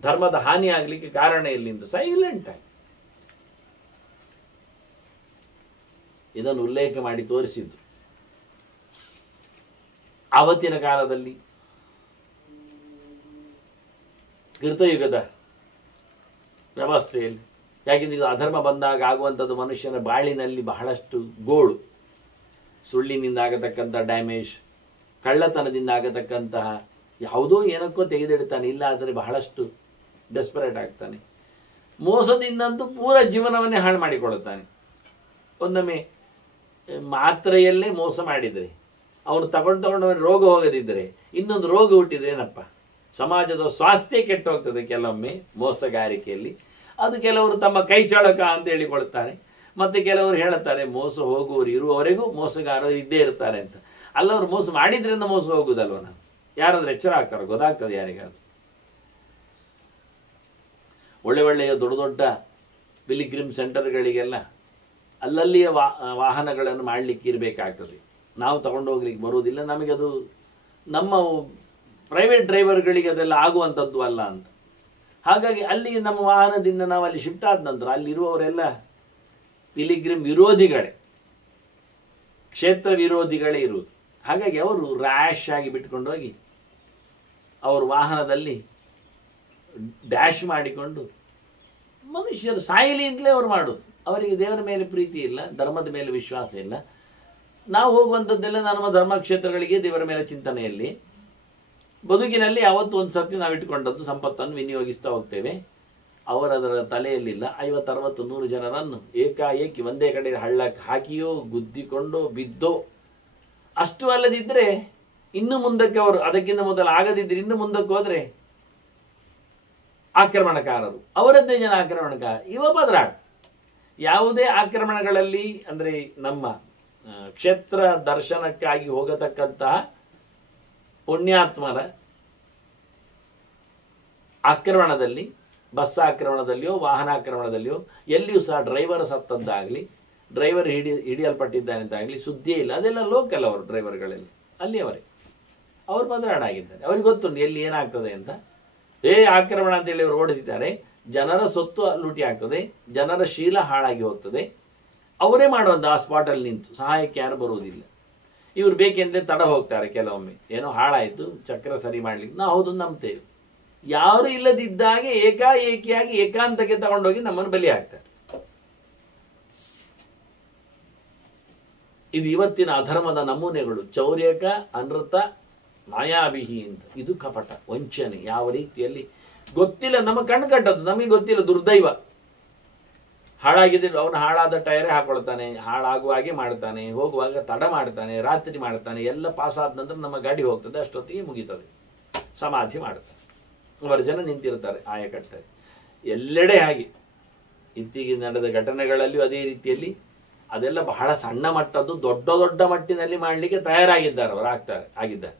ಧರ್ಮದ ಹಾನಿ ಆಗಲಿಕ್ಕೆ ಕಾರಣ ಎಲ್ಲಿಂದ ಸೈಲೆಂಟ್ ಆಗಿ ಇದನ್ನು ಉಲ್ಲೇಖ ಮಾಡಿ ತೋರಿಸಿದ್ದು. ಆವತ್ತಿನ ಕಾಲದಲ್ಲಿ ಕೃತಯುಗದ ವ್ಯವಸ್ಥೆಯಲ್ಲಿ ಯಾಕೆಂದ್ರೆ ಇದು ಅಧರ್ಮ ಬಂದಾಗ ಆಗುವಂಥದ್ದು ಮನುಷ್ಯನ ಬಾಳಿನಲ್ಲಿ ಬಹಳಷ್ಟು ಗೋಳು. ಸುಳ್ಳಿನಿಂದ ಆಗತಕ್ಕಂಥ ಡ್ಯಾಮೇಜ್, ಕಳ್ಳತನದಿಂದ ಆಗತಕ್ಕಂತಹ ಯಾವುದೋ ಏನಕ್ಕೋ ತೆಗೆದಿಡ್ತಾನೆ, ಇಲ್ಲ ಆದರೆ ಬಹಳಷ್ಟು ಡೆಸ್ಪರೇಟ್ ಆಗ್ತಾನೆ. ಮೋಸದಿಂದಂತೂ ಪೂರ ಜೀವನವನ್ನೇ ಹಾಳು ಮಾಡಿಕೊಳ್ಳುತ್ತಾನೆ. ಒಂದೊಮ್ಮೆ ಮಾತ್ರೆಯಲ್ಲೇ ಮೋಸ ಮಾಡಿದರೆ, ಅವನು ತಗೊಂಡವನ ರೋಗ ಹೋಗದಿದ್ದರೆ ಇನ್ನೊಂದು ರೋಗ ಹುಟ್ಟಿದ್ರೆ ಏನಪ್ಪ, ಸಮಾಜದ ಸ್ವಾಸ್ಥ್ಯ ಕೆಟ್ಟು ಹೋಗ್ತದೆ ಕೆಲವೊಮ್ಮೆ ಮೋಸಗಾರಿಕೆಯಲ್ಲಿ. ಅದು ಕೆಲವರು ತಮ್ಮ ಕೈ ಚಳಕ ಅಂತ ಹೇಳಿಕೊಳ್ತಾರೆ, ಮತ್ತೆ ಕೆಲವರು ಹೇಳುತ್ತಾರೆ ಮೋಸ ಹೋಗುವವರು ಇರುವವರೆಗೂ ಮೋಸಗಾರರು ಇದ್ದೇ ಇರ್ತಾರೆ ಅಂತ. ಅಲ್ಲವರು ಮೋಸ ಮಾಡಿದ್ರಿಂದ ಮೋಸ ಹೋಗುದಲ್ವ, ನಾವು ಯಾರಾದ್ರೂ ಎಚ್ಚರ ಆಗ್ತಾರೋ ಗೊತ್ತಾಗ್ತದೆ ಯಾರಿಗಾದ್ರು. ಒಳ್ಳೆ ಒಳ್ಳೆಯ ದೊಡ್ಡ ದೊಡ್ಡ ಪಿಲಿಗ್ರಿಮ್ ಸೆಂಟರ್ಗಳಿಗೆಲ್ಲ ಅಲ್ಲಲ್ಲಿಯ ವಾಹನಗಳನ್ನು ಮಾಡಲಿಕ್ಕೆ ಇರಬೇಕಾಗ್ತದೆ. ನಾವು ತಗೊಂಡು ಹೋಗ್ಲಿಕ್ಕೆ ಬರುವುದಿಲ್ಲ, ನಮಗೆ ಅದು ನಮ್ಮ ಪ್ರೈವೇಟ್ ಡ್ರೈವರ್ಗಳಿಗೆ ಅದೆಲ್ಲ ಆಗುವಂಥದ್ದು ಅಲ್ಲ ಅಂತ. ಹಾಗಾಗಿ ಅಲ್ಲಿ ನಮ್ಮ ವಾಹನದಿಂದ ನಾವು ಅಲ್ಲಿ ಶಿಫ್ಟ್ ಆದ ನಂತರ ಅಲ್ಲಿರುವವರೆಲ್ಲ ಪಿಲಿಗ್ರಿಮ್ ವಿರೋಧಿಗಳೇ, ಕ್ಷೇತ್ರ ವಿರೋಧಿಗಳೇ ಇರುವುದು. ಹಾಗಾಗಿ ಅವರು ರ್ಯಾಶ್ ಆಗಿ ಬಿಟ್ಕೊಂಡು ಹೋಗಿ ಅವರು ವಾಹನದಲ್ಲಿ ಡ್ಯಾಶ್ ಮಾಡಿಕೊಂಡು ಮನುಷ್ಯರು ಸಾಯಲಿ ಅಂತಲೇ ಅವರು ಮಾಡೋದು. ಅವರಿಗೆ ದೇವರ ಮೇಲೆ ಪ್ರೀತಿ ಇಲ್ಲ, ಧರ್ಮದ ಮೇಲೆ ವಿಶ್ವಾಸ ಇಲ್ಲ. ನಾವು ಹೋಗುವಂಥದ್ದೆಲ್ಲ ನಮ್ಮ ಧರ್ಮಕ್ಷೇತ್ರಗಳಿಗೆ ದೇವರ ಮೇಲೆ ಚಿಂತನೆಯಲ್ಲಿ, ಬದುಕಿನಲ್ಲಿ ಯಾವತ್ತು ಒಂದು ಸರ್ತಿ ನಾವು ಇಟ್ಟುಕೊಂಡದ್ದು ಸಂಪತ್ತನ್ನು ವಿನಿಯೋಗಿಸ್ತಾ ಹೋಗ್ತೇವೆ. ಅವರದರ ತಲೆಯಲ್ಲಿಲ್ಲ. 50, 60, 100 ಜನರನ್ನು ಏಕಾಏಕಿ ಒಂದೇ ಕಡೆ ಹಳ್ಳಕ್ಕೆ ಹಾಕಿಯೋ ಗುದ್ದಿಕೊಂಡೋ ಬಿದ್ದೋ, ಅಷ್ಟು ಅಲ್ಲದಿದ್ದರೆ ಇನ್ನು ಮುಂದಕ್ಕೆ ಅವರು ಅದಕ್ಕಿಂತ ಮೊದಲು ಆಗದಿದ್ದರೆ ಇನ್ನು ಮುಂದಕ್ಕೆ ಹೋದರೆ ಆಕ್ರಮಣಕಾರರು, ಅವರದ್ದೇ ಜನ ಆಕ್ರಮಣಕಾರ. ಇವ ಬದಲಾಡ್ ಯಾವುದೇ ಆಕ್ರಮಣಗಳಲ್ಲಿ ಅಂದರೆ ನಮ್ಮ ಕ್ಷೇತ್ರ ದರ್ಶನಕ್ಕಾಗಿ ಹೋಗತಕ್ಕಂತಹ ಪುಣ್ಯಾತ್ಮರ ಆಕ್ರಮಣದಲ್ಲಿ, ಬಸ್ ಆಕ್ರಮಣದಲ್ಲಿಯೋ ವಾಹನಾಕ್ರಮಣದಲ್ಲಿಯೋ ಎಲ್ಲಿಯೂ ಸಹ ಡ್ರೈವರ್ ಸತ್ತದ್ದಾಗಲಿ, ಡ್ರೈವರ್ ಹಿಡಿಯಲ್ಪಟ್ಟಿದ್ದಾನೆಂದಾಗಲಿ ಸುದ್ದಿಯೇ ಇಲ್ಲ. ಅದೆಲ್ಲ ಲೋಕಲ್ ಅವರು ಡ್ರೈವರ್ಗಳೆಲ್ಲ ಅಲ್ಲಿ ಅವರೇ, ಅವರು ಬದಲಾಡಾಗಿದ್ದಾರೆ. ಅವ್ರಿಗೆ ಗೊತ್ತುಂಟು ಎಲ್ಲಿ ಏನಾಗ್ತದೆ ಅಂತ. ಆಕ್ರಮಣ ಅಂತೇಳಿ ಅವರು ಓಡಿಸಿದ್ದಾರೆ, ಜನರ ಸೊತ್ತು ಲೂಟಿ ಆಗ್ತದೆ, ಜನರ ಶೀಲ ಹಾಳಾಗಿ ಹೋಗ್ತದೆ. ಅವರೇ ಮಾಡುವಂಥ ಆ ಸ್ಪಾಟಲ್ಲಿ ನಿಂತು ಸಹಾಯಕ್ಕೆ ಯಾರು ಬರುವುದಿಲ್ಲ. ಇವರು ಬೇಕೆಂದರೆ ತಡ ಹೋಗ್ತಾರೆ ಕೆಲವೊಮ್ಮೆ, ಏನೋ ಹಾಳಾಯಿತು ಚಕ್ರ ಸರಿ ಮಾಡ್ಲಿಕ್ಕೆ, ನಾವು ಹೌದು ನಂಬ್ತೇವೆ. ಯಾರು ಇಲ್ಲದಿದ್ದಾಗೆ ಏಕಾಏಕಿಯಾಗಿ ಏಕಾಂತಕ್ಕೆ ತಗೊಂಡೋಗಿ ನಮ್ಮನ್ನು ಬಲಿ ಹಾಕ್ತಾರೆ. ಇದು ಇವತ್ತಿನ ಅಧರ್ಮದ ನಮೂನೆಗಳು. ಚೌರ್ಯಕ, ಅನೃತ, ಮಾಯಾಭಿಹಿ ಅಂತ. ಇದು ಕಪಟ, ವಂಚನೆ. ಯಾವ ರೀತಿಯಲ್ಲಿ ಗೊತ್ತಿಲ್ಲ, ನಮ್ಮ ಕಣ್ಣು ಕಟ್ಟದ್ದು ನಮಗೆ ಗೊತ್ತಿಲ್ಲ. ದುರ್ದೈವ. ಹಾಳಾಗಿದ್ದರೆ ಅವನು ಹಾಳಾದ ಟೈರೇ ಹಾಕೊಳ್ತಾನೆ, ಹಾಳಾಗುವ ಹಾಗೆ ಮಾಡ್ತಾನೆ, ಹೋಗುವಾಗ ತಡ ಮಾಡ್ತಾನೆ, ರಾತ್ರಿ ಮಾಡ್ತಾನೆ. ಎಲ್ಲ ಪಾಸಾದ ನಂತರ ನಮ್ಮ ಗಾಡಿ ಹೋಗ್ತದೆ, ಅಷ್ಟೊತ್ತಿಗೆ ಮುಗೀತದೆ, ಸಮಾಧಿ ಮಾಡ್ತಾನೆ. ಅವರ ಜನ ನಿಂತಿರ್ತಾರೆ ಆಯಕಟ್ಟೆ. ಎಲ್ಲೆಡೆ ಹಾಗೆ ಇತ್ತೀಗೆ ನಡೆದ ಘಟನೆಗಳಲ್ಲಿಯೂ ಅದೇ ರೀತಿಯಲ್ಲಿ ಅದೆಲ್ಲ ಬಹಳ ಸಣ್ಣ ಮಟ್ಟದ್ದು, ದೊಡ್ಡ ದೊಡ್ಡ ಮಟ್ಟಿನಲ್ಲಿ ಮಾಡಲಿಕ್ಕೆ ತಯಾರಾಗಿದ್ದಾರೆ ಅವರು, ಆಗಿದ್ದಾರೆ.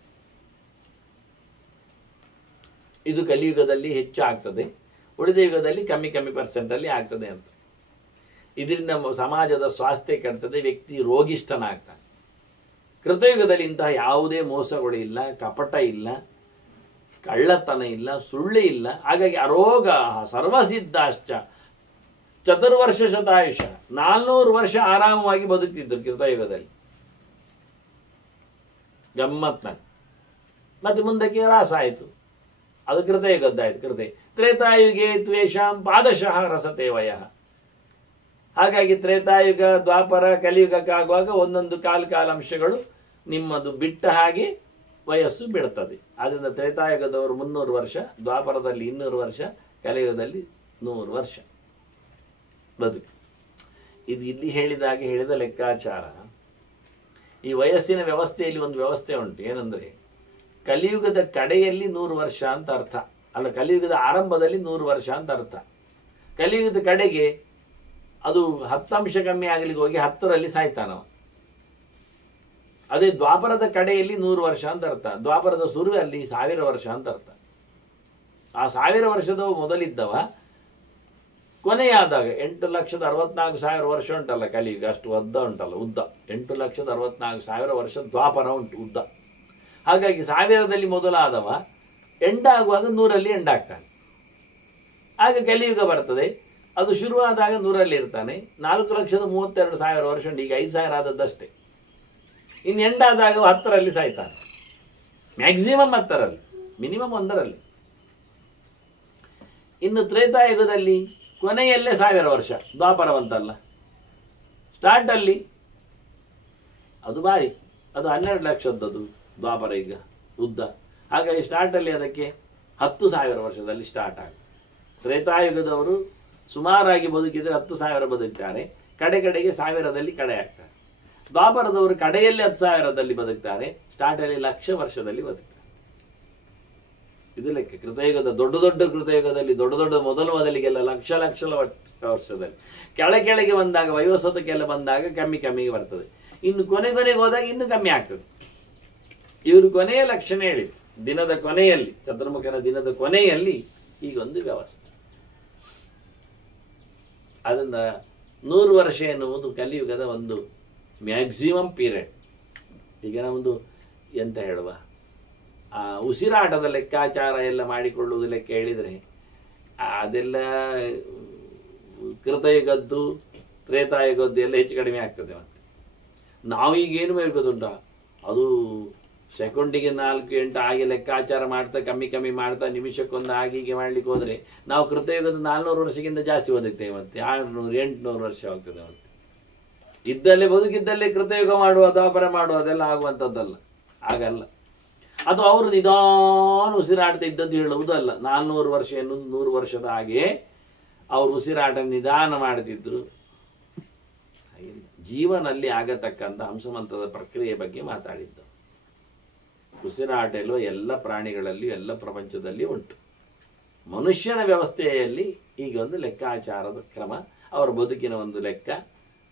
ಇದು ಕಲಿಯುಗದಲ್ಲಿ ಹೆಚ್ಚು ಆಗ್ತದೆ, ಉಳಿದ ಯುಗದಲ್ಲಿ ಕಮ್ಮಿ ಪರ್ಸೆಂಟಲ್ಲಿ ಆಗ್ತದೆ ಅಂತ. ಇದರಿಂದ ಸಮಾಜದ ಸ್ವಾಸ್ಥ್ಯ ಕೆಡ್ತದೆ, ವ್ಯಕ್ತಿ ರೋಗಿಷ್ಠನಾಗ್ತಾನೆ. ಕೃತಯುಗದಲ್ಲಿ ಇಂತಹ ಯಾವುದೇ ಮೋಸಗಳು ಇಲ್ಲ, ಕಪಟ ಇಲ್ಲ, ಕಳ್ಳತನ ಇಲ್ಲ, ಸುಳ್ಳು ಇಲ್ಲ. ಹಾಗಾಗಿ ಅರೋಗ ಸರ್ವಸಿದ್ಧಾಶ್ಚ ಚತುರ್ವರ್ಷ ಶತಾಯುಷ, 400 ವರ್ಷ ಆರಾಮವಾಗಿ ಬದುಕ್ತಿದ್ರು ಕೃತಯುಗದಲ್ಲಿ, ಗಮ್ಮತ್ನಲ್ಲಿ. ಮತ್ತೆ ಮುಂದಕ್ಕೆ ರಾಸ ಆಯಿತು, ಅದು ಕೃತಯುಗದ್ದಾಯ್ತು. ತ್ರೇತಾಯುಗೆ ತ್ವೇಷಾಂ ಪಾದಶಃ ರಸತೆ ವಯ. ಹಾಗಾಗಿ ತ್ರೇತಾಯುಗ, ದ್ವಾಪರ, ಕಲಿಯುಗಕ್ಕಾಗುವಾಗ ಒಂದೊಂದು ಕಾಲಾಂಶಗಳು ನಿಮ್ಮದು ಬಿಟ್ಟ ಹಾಗೆ ವಯಸ್ಸು ಬಿಡುತ್ತದೆ. ಆದ್ದರಿಂದ ತ್ರೇತಾಯುಗದವರು 300 ವರ್ಷ, ದ್ವಾಪರದಲ್ಲಿ 200 ವರ್ಷ, ಕಲಿಯುಗದಲ್ಲಿ 100 ವರ್ಷ ಬದುಕು. ಇದು ಇಲ್ಲಿ ಹೇಳಿದ ಲೆಕ್ಕಾಚಾರ. ಈ ವಯಸ್ಸಿನ ವ್ಯವಸ್ಥೆಯಲ್ಲಿ ಒಂದು ವ್ಯವಸ್ಥೆ ಉಂಟು. ಏನಂದರೆ ಕಲಿಯುಗದ ಕಡೆಯಲ್ಲಿ 100 ವರ್ಷ ಅಂತ ಅರ್ಥ ಅಲ್ಲ, ಕಲಿಯುಗದ ಆರಂಭದಲ್ಲಿ 100 ವರ್ಷ ಅಂತ ಅರ್ಥ. ಕಲಿಯುಗದ ಕಡೆಗೆ ಅದು 10 ಅಂಶ ಕಮ್ಮಿ ಆಗಲಿಕ್ಕೆ ಹೋಗಿ 10ರಲ್ಲಿ ಸಾಯ್ತಾನವ. ಅದೇ ದ್ವಾಪರದ ಕಡೆಯಲ್ಲಿ 100 ವರ್ಷ ಅಂತ ಅರ್ಥ. ದ್ವಾಪರದ ಸುರುವಲ್ಲಿ 1000 ವರ್ಷ ಅಂತ ಅರ್ಥ. ಆ 1000 ವರ್ಷದ ಮೊದಲಿದ್ದವ ಕೊನೆಯಾದಾಗ 8,64,000 ವರ್ಷ ಉಂಟಲ್ಲ ಕಲಿಯುಗ, ಅಷ್ಟು ಉದ್ದ 8,64,000 ವರ್ಷ ದ್ವಾಪರ ಉಂಟು ಉದ್ದ. ಹಾಗಾಗಿ 1000ದಲ್ಲಿ ಮೊದಲಾದವ ಎಂಡಾಗುವಾಗ 100ರಲ್ಲಿ ಎಂಡಾಗ್ತಾನೆ. ಆಗ ಕಲಿಯುಗ ಬರ್ತದೆ. ಅದು ಶುರುವಾದಾಗ 100ರಲ್ಲಿ ಇರ್ತಾನೆ. 4,32,000 ವರ್ಷ ಉಂಟು. ಈಗ 5,000 ಆದದ್ದಷ್ಟೇ. ಇನ್ನು ಎಂಡಾದಾಗ 10ರಲ್ಲಿ ಸಾಯ್ತಾನೆ. ಮ್ಯಾಕ್ಸಿಮಮ್ 10ರಲ್ಲಿ, ಮಿನಿಮಮ್ 1ರಲ್ಲಿ. ಇನ್ನು ತ್ರೇತಾಯುಗದಲ್ಲಿ ಕೊನೆಯಲ್ಲೇ 1000 ವರ್ಷ ದ್ವಾಪರವಂತಲ್ಲ. ಸ್ಟಾರ್ಟಲ್ಲಿ ಅದು ಭಾರಿ, ಅದು 12 ಲಕ್ಷದ್ದದು ದ್ವಾಪರ ಈಗ ಉದ್ದ. ಹಾಗಾಗಿ ಸ್ಟಾರ್ಟಲ್ಲಿ ಅದಕ್ಕೆ 10,000 ವರ್ಷದಲ್ಲಿ ಸ್ಟಾರ್ಟ್ ಆಗ. ತ್ರೇತಾಯುಗದವರು ಸುಮಾರಾಗಿ ಬದುಕಿದರೆ 10,000 ಬದುಕ್ತಾರೆ, ಕಡೆಗೆ 1000ದಲ್ಲಿ ಕಡೆ ಆಗ್ತಾರೆ. ದ್ವಾಪರದವರು ಕಡೆಯಲ್ಲಿ 10,000ದಲ್ಲಿ ಬದುಕ್ತಾರೆ, ಸ್ಟಾರ್ಟಲ್ಲಿ 1,00,000 ವರ್ಷದಲ್ಲಿ ಬದುಕ್ತಾರೆ. ಇದು ಲೆಕ್ಕ. ಕೃತಯುಗದ ದೊಡ್ಡ ಕೃತಯುಗದಲ್ಲಿ ದೊಡ್ಡ ಮೊದಲಿಗೆಲ್ಲ ಲಕ್ಷ ವರ್ಷದಲ್ಲಿ, ಕೆಳಗೆ ಬಂದಾಗ ವಯೋಸತಕ್ಕೆಲ್ಲ ಬಂದಾಗ ಕಮ್ಮಿಗೆ ಬರ್ತದೆ. ಇನ್ನು ಕೊನೆಗೆ ಹೋದಾಗ ಇನ್ನು ಕಮ್ಮಿ ಆಗ್ತದೆ. ಇವರು ಕೊನೆಯ ಲಕ್ಷಣ ಹೇಳಿದ್ರು, ದಿನದ ಕೊನೆಯಲ್ಲಿ, ಚತುರ್ಮುಖನ ದಿನದ ಕೊನೆಯಲ್ಲಿ ಈಗೊಂದು ವ್ಯವಸ್ಥೆ. ಅದರಿಂದ 100 ವರ್ಷ ಎನ್ನುವುದು ಕಲಿಯುಗದ ಒಂದು ಮ್ಯಾಕ್ಸಿಮಮ್ ಪೀರಿಯಡ್. ಈಗ ನಾವೊಂದು ಎಂತ ಹೇಳುವ, ಉಸಿರಾಟದ ಲೆಕ್ಕಾಚಾರ ಎಲ್ಲ ಮಾಡಿಕೊಳ್ಳುವುದು ಲೆಕ್ಕ ಹೇಳಿದರೆ ಅದೆಲ್ಲ ಕೃತಯುಗದ್ದು ತ್ರೇತಾಯುಗದ್ದು ಎಲ್ಲ ಹೆಚ್ಚು ಕಡಿಮೆ ಆಗ್ತದೆ. ಮತ್ತೆ ನಾವೀಗೇನು ಬೇಕದುಂಟ, ಅದು ಸೆಕೆಂಡಿಗೆ 4-8 ಹಾಗೆ ಲೆಕ್ಕಾಚಾರ ಮಾಡ್ತಾ ಕಮ್ಮಿ ಮಾಡ್ತಾ ನಿಮಿಷಕ್ಕೊಂದು ಹೀಗೆ ಮಾಡ್ಲಿಕ್ಕೆ ಹೋದರೆ ನಾವು ಕೃತಯುಗದ 400 ವರ್ಷಕ್ಕಿಂತ ಜಾಸ್ತಿ ಬದುಕ್ತೇವೆ. ಮತ್ತೆ 600-800 ವರ್ಷ ಆಗ್ತದೆ. ಮತ್ತೆ ಇದ್ದಲ್ಲೇ ಬದುಕಿದ್ದಲ್ಲೇ ಕೃತಯುಗ ಮಾಡುವ, ದ್ವಾಪರ ಮಾಡುವ ಅದೆಲ್ಲ ಆಗುವಂಥದ್ದಲ್ಲ, ಆಗಲ್ಲ. ಅದು ಅವರು ನಿಧಾನ ಉಸಿರಾಡ್ತಾ ಇದ್ದದ್ದು ಹೇಳುವುದಲ್ಲ. 400 ವರ್ಷ ಎನ್ನುವುದು 100 ವರ್ಷದ ಹಾಗೆ ಅವರು ಉಸಿರಾಟ ನಿಧಾನ ಮಾಡ್ತಿದ್ರು. ಜೀವನಲ್ಲಿ ಆಗತಕ್ಕಂಥ ಹಂಸಮಂತ್ರದ ಪ್ರಕ್ರಿಯೆ ಬಗ್ಗೆ ಮಾತಾಡಿದ್ದು. ಉಸಿರಾಟ ಎಲ್ಲ ಪ್ರಾಣಿಗಳಲ್ಲಿ ಎಲ್ಲ ಪ್ರಪಂಚದಲ್ಲಿ ಉಂಟು. ಮನುಷ್ಯನ ವ್ಯವಸ್ಥೆಯಲ್ಲಿ ಈಗ ಒಂದು ಲೆಕ್ಕಾಚಾರದ ಕ್ರಮ, ಅವರ ಬದುಕಿನ ಒಂದು ಲೆಕ್ಕ.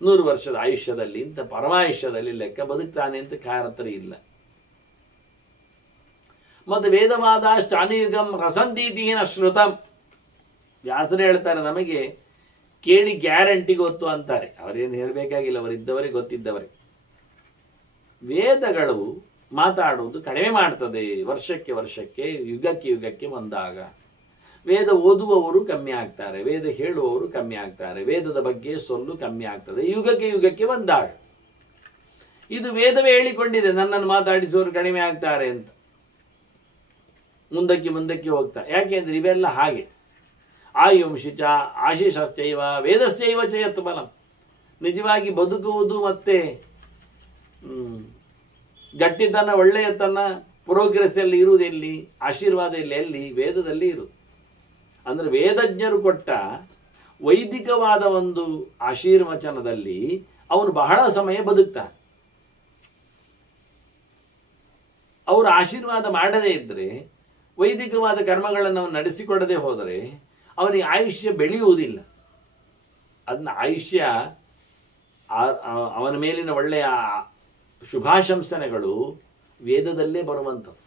100 ವರ್ಷದ ಆಯುಷ್ಯದಲ್ಲಿ ಇಂಥ ಪರಮಾಯುಷ್ಯದಲ್ಲಿ ಲೆಕ್ಕ ಬದುಕ್ತಾನೆ ಅಂತ ಖಾತರಿ ಇಲ್ಲ. ಮತ್ತು ವೇದವಾದ ಅಷ್ಟಾನುಯುಗಂ ರಸಂದೀತಿನ ಶ್ರುತಂ. ವ್ಯಾಸರು ಹೇಳ್ತಾರೆ, ನಮಗೆ ಕೇಳಿ ಗ್ಯಾರಂಟಿ ಗೊತ್ತು ಅಂತಾರೆ. ಅವರೇನು ಹೇಳಬೇಕಾಗಿಲ್ಲ, ಅವರಿದ್ದವರೇ ಗೊತ್ತಿದ್ದವರೇ. ವೇದಗಳು ಮಾತಾಡುವುದು ಕಡಿಮೆ ಮಾಡ್ತದೆ ವರ್ಷಕ್ಕೆ ಯುಗಕ್ಕೆ ಬಂದಾಗ. ವೇದ ಓದುವವರು ಕಮ್ಮಿ ಆಗ್ತಾರೆ, ವೇದ ಹೇಳುವವರು ಕಮ್ಮಿ ಆಗ್ತಾರೆ, ವೇದದ ಬಗ್ಗೆ ಸೊಲ್ಲು ಕಮ್ಮಿ ಆಗ್ತದೆ ಯುಗಕ್ಕೆ ಬಂದಾಗ. ಇದು ವೇದವೇ ಹೇಳಿಕೊಂಡಿದೆ, ನನ್ನನ್ನು ಮಾತಾಡಿಸುವವರು ಕಡಿಮೆ ಆಗ್ತಾರೆ ಅಂತ. ಮುಂದಕ್ಕೆ ಹೋಗ್ತಾ. ಯಾಕೆಂದ್ರೆ ಇವೆಲ್ಲ ಹಾಗೆ. ಆಯುಂಶಿಚ ಆಶೀಷಶ್ಚೈವ ವೇದಸ್ಯೈವ ಚಯತ್ ಬಲಂ. ನಿಜವಾಗಿ ಬದುಕುವುದು ಮತ್ತೆ ಗಟ್ಟಿತನ, ಒಳ್ಳೆಯತನ, ಪ್ರೋಗ್ರೆಸ್ ಎಲ್ಲಿ ಇರುವುದೆಲ್ಲಿ, ಆಶೀರ್ವಾದ ಎಲ್ಲಿ? ವೇದದಲ್ಲಿ ಇರುವುದು. ಅಂದ್ರೆ ವೇದಜ್ಞರು ಕೊಟ್ಟ ವೈದಿಕವಾದ ಒಂದು ಆಶೀರ್ವಚನದಲ್ಲಿ ಅವನು ಬಹಳ ಸಮಯ ಬದುಕ್ತಾನೆ. ಅವರು ಆಶೀರ್ವಾದ ಮಾಡದೇ ಇದ್ರೆ, ವೈದಿಕವಾದ ಕರ್ಮಗಳನ್ನು ಅವನು ನಡೆಸಿಕೊಡದೆ ಹೋದರೆ ಅವನಿಗೆ ಆಯುಷ್ಯ ಬೆಳೆಯುವುದಿಲ್ಲ. ಅದನ್ನ ಆಯುಷ್ಯ ಅವನ ಮೇಲಿನ ಒಳ್ಳೆಯ ಶುಭಾಶಂಸನೆಗಳು ವೇದದಲ್ಲೇ ಬರುವಂಥದ್ದು.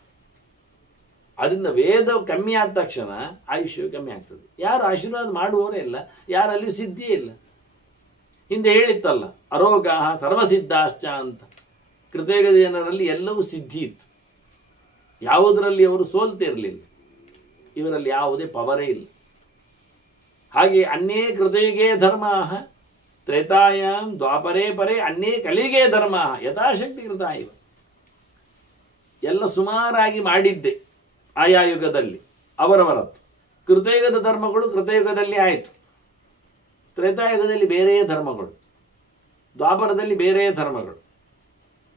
ಅದರಿಂದ ವೇದ ಕಮ್ಮಿ ಆದ ತಕ್ಷಣ ಆಯುಷ್ಯವು ಕಮ್ಮಿ ಆಗ್ತದೆ. ಯಾರು ಆಶೀರ್ವಾದ ಮಾಡುವವರೇ ಇಲ್ಲ, ಯಾರಲ್ಲಿ ಸಿದ್ಧಿಯೇ ಇಲ್ಲ. ಹಿಂದೆ ಹೇಳಿತ್ತಲ್ಲ, ಅರೋಗ ಸರ್ವಸಿದ್ಧಾಶ್ಚ ಅಂತ. ಕೃತಯುಗದ ಜನರಲ್ಲಿ ಎಲ್ಲವೂ ಸಿದ್ಧಿ ಇತ್ತು, ಯಾವುದರಲ್ಲಿ ಅವರು ಸೋಲ್ತಿರಲಿಲ್ಲ. ಇವರಲ್ಲಿ ಯಾವುದೇ ಪವರೇ ಇಲ್ಲ. ಹಾಗೆ ಅನ್ಯೇ ಕೃತಯುಗೇ ಧರ್ಮ ತ್ರೇತಾಯಾಂ ದ್ವಾಪರೇ ಪರೇ ಅನ್ಯೇ ಕಲಿಯುಗೇ ಧರ್ಮ ಯಥಾಶಕ್ತಿ ಕೃತ ಇವ. ಎಲ್ಲ ಸುಮಾರಾಗಿ ಮಾಡಿದ್ದೆ ಆಯಾ ಯುಗದಲ್ಲಿ ಅವರವರದ್ದು. ಕೃತಯುಗದ ಧರ್ಮಗಳು ಕೃತಯುಗದಲ್ಲಿ ಆಯಿತು, ತ್ರೇತಾಯುಗದಲ್ಲಿ ಬೇರೆಯೇ ಧರ್ಮಗಳು, ದ್ವಾಪರದಲ್ಲಿ ಬೇರೆಯೇ ಧರ್ಮಗಳು,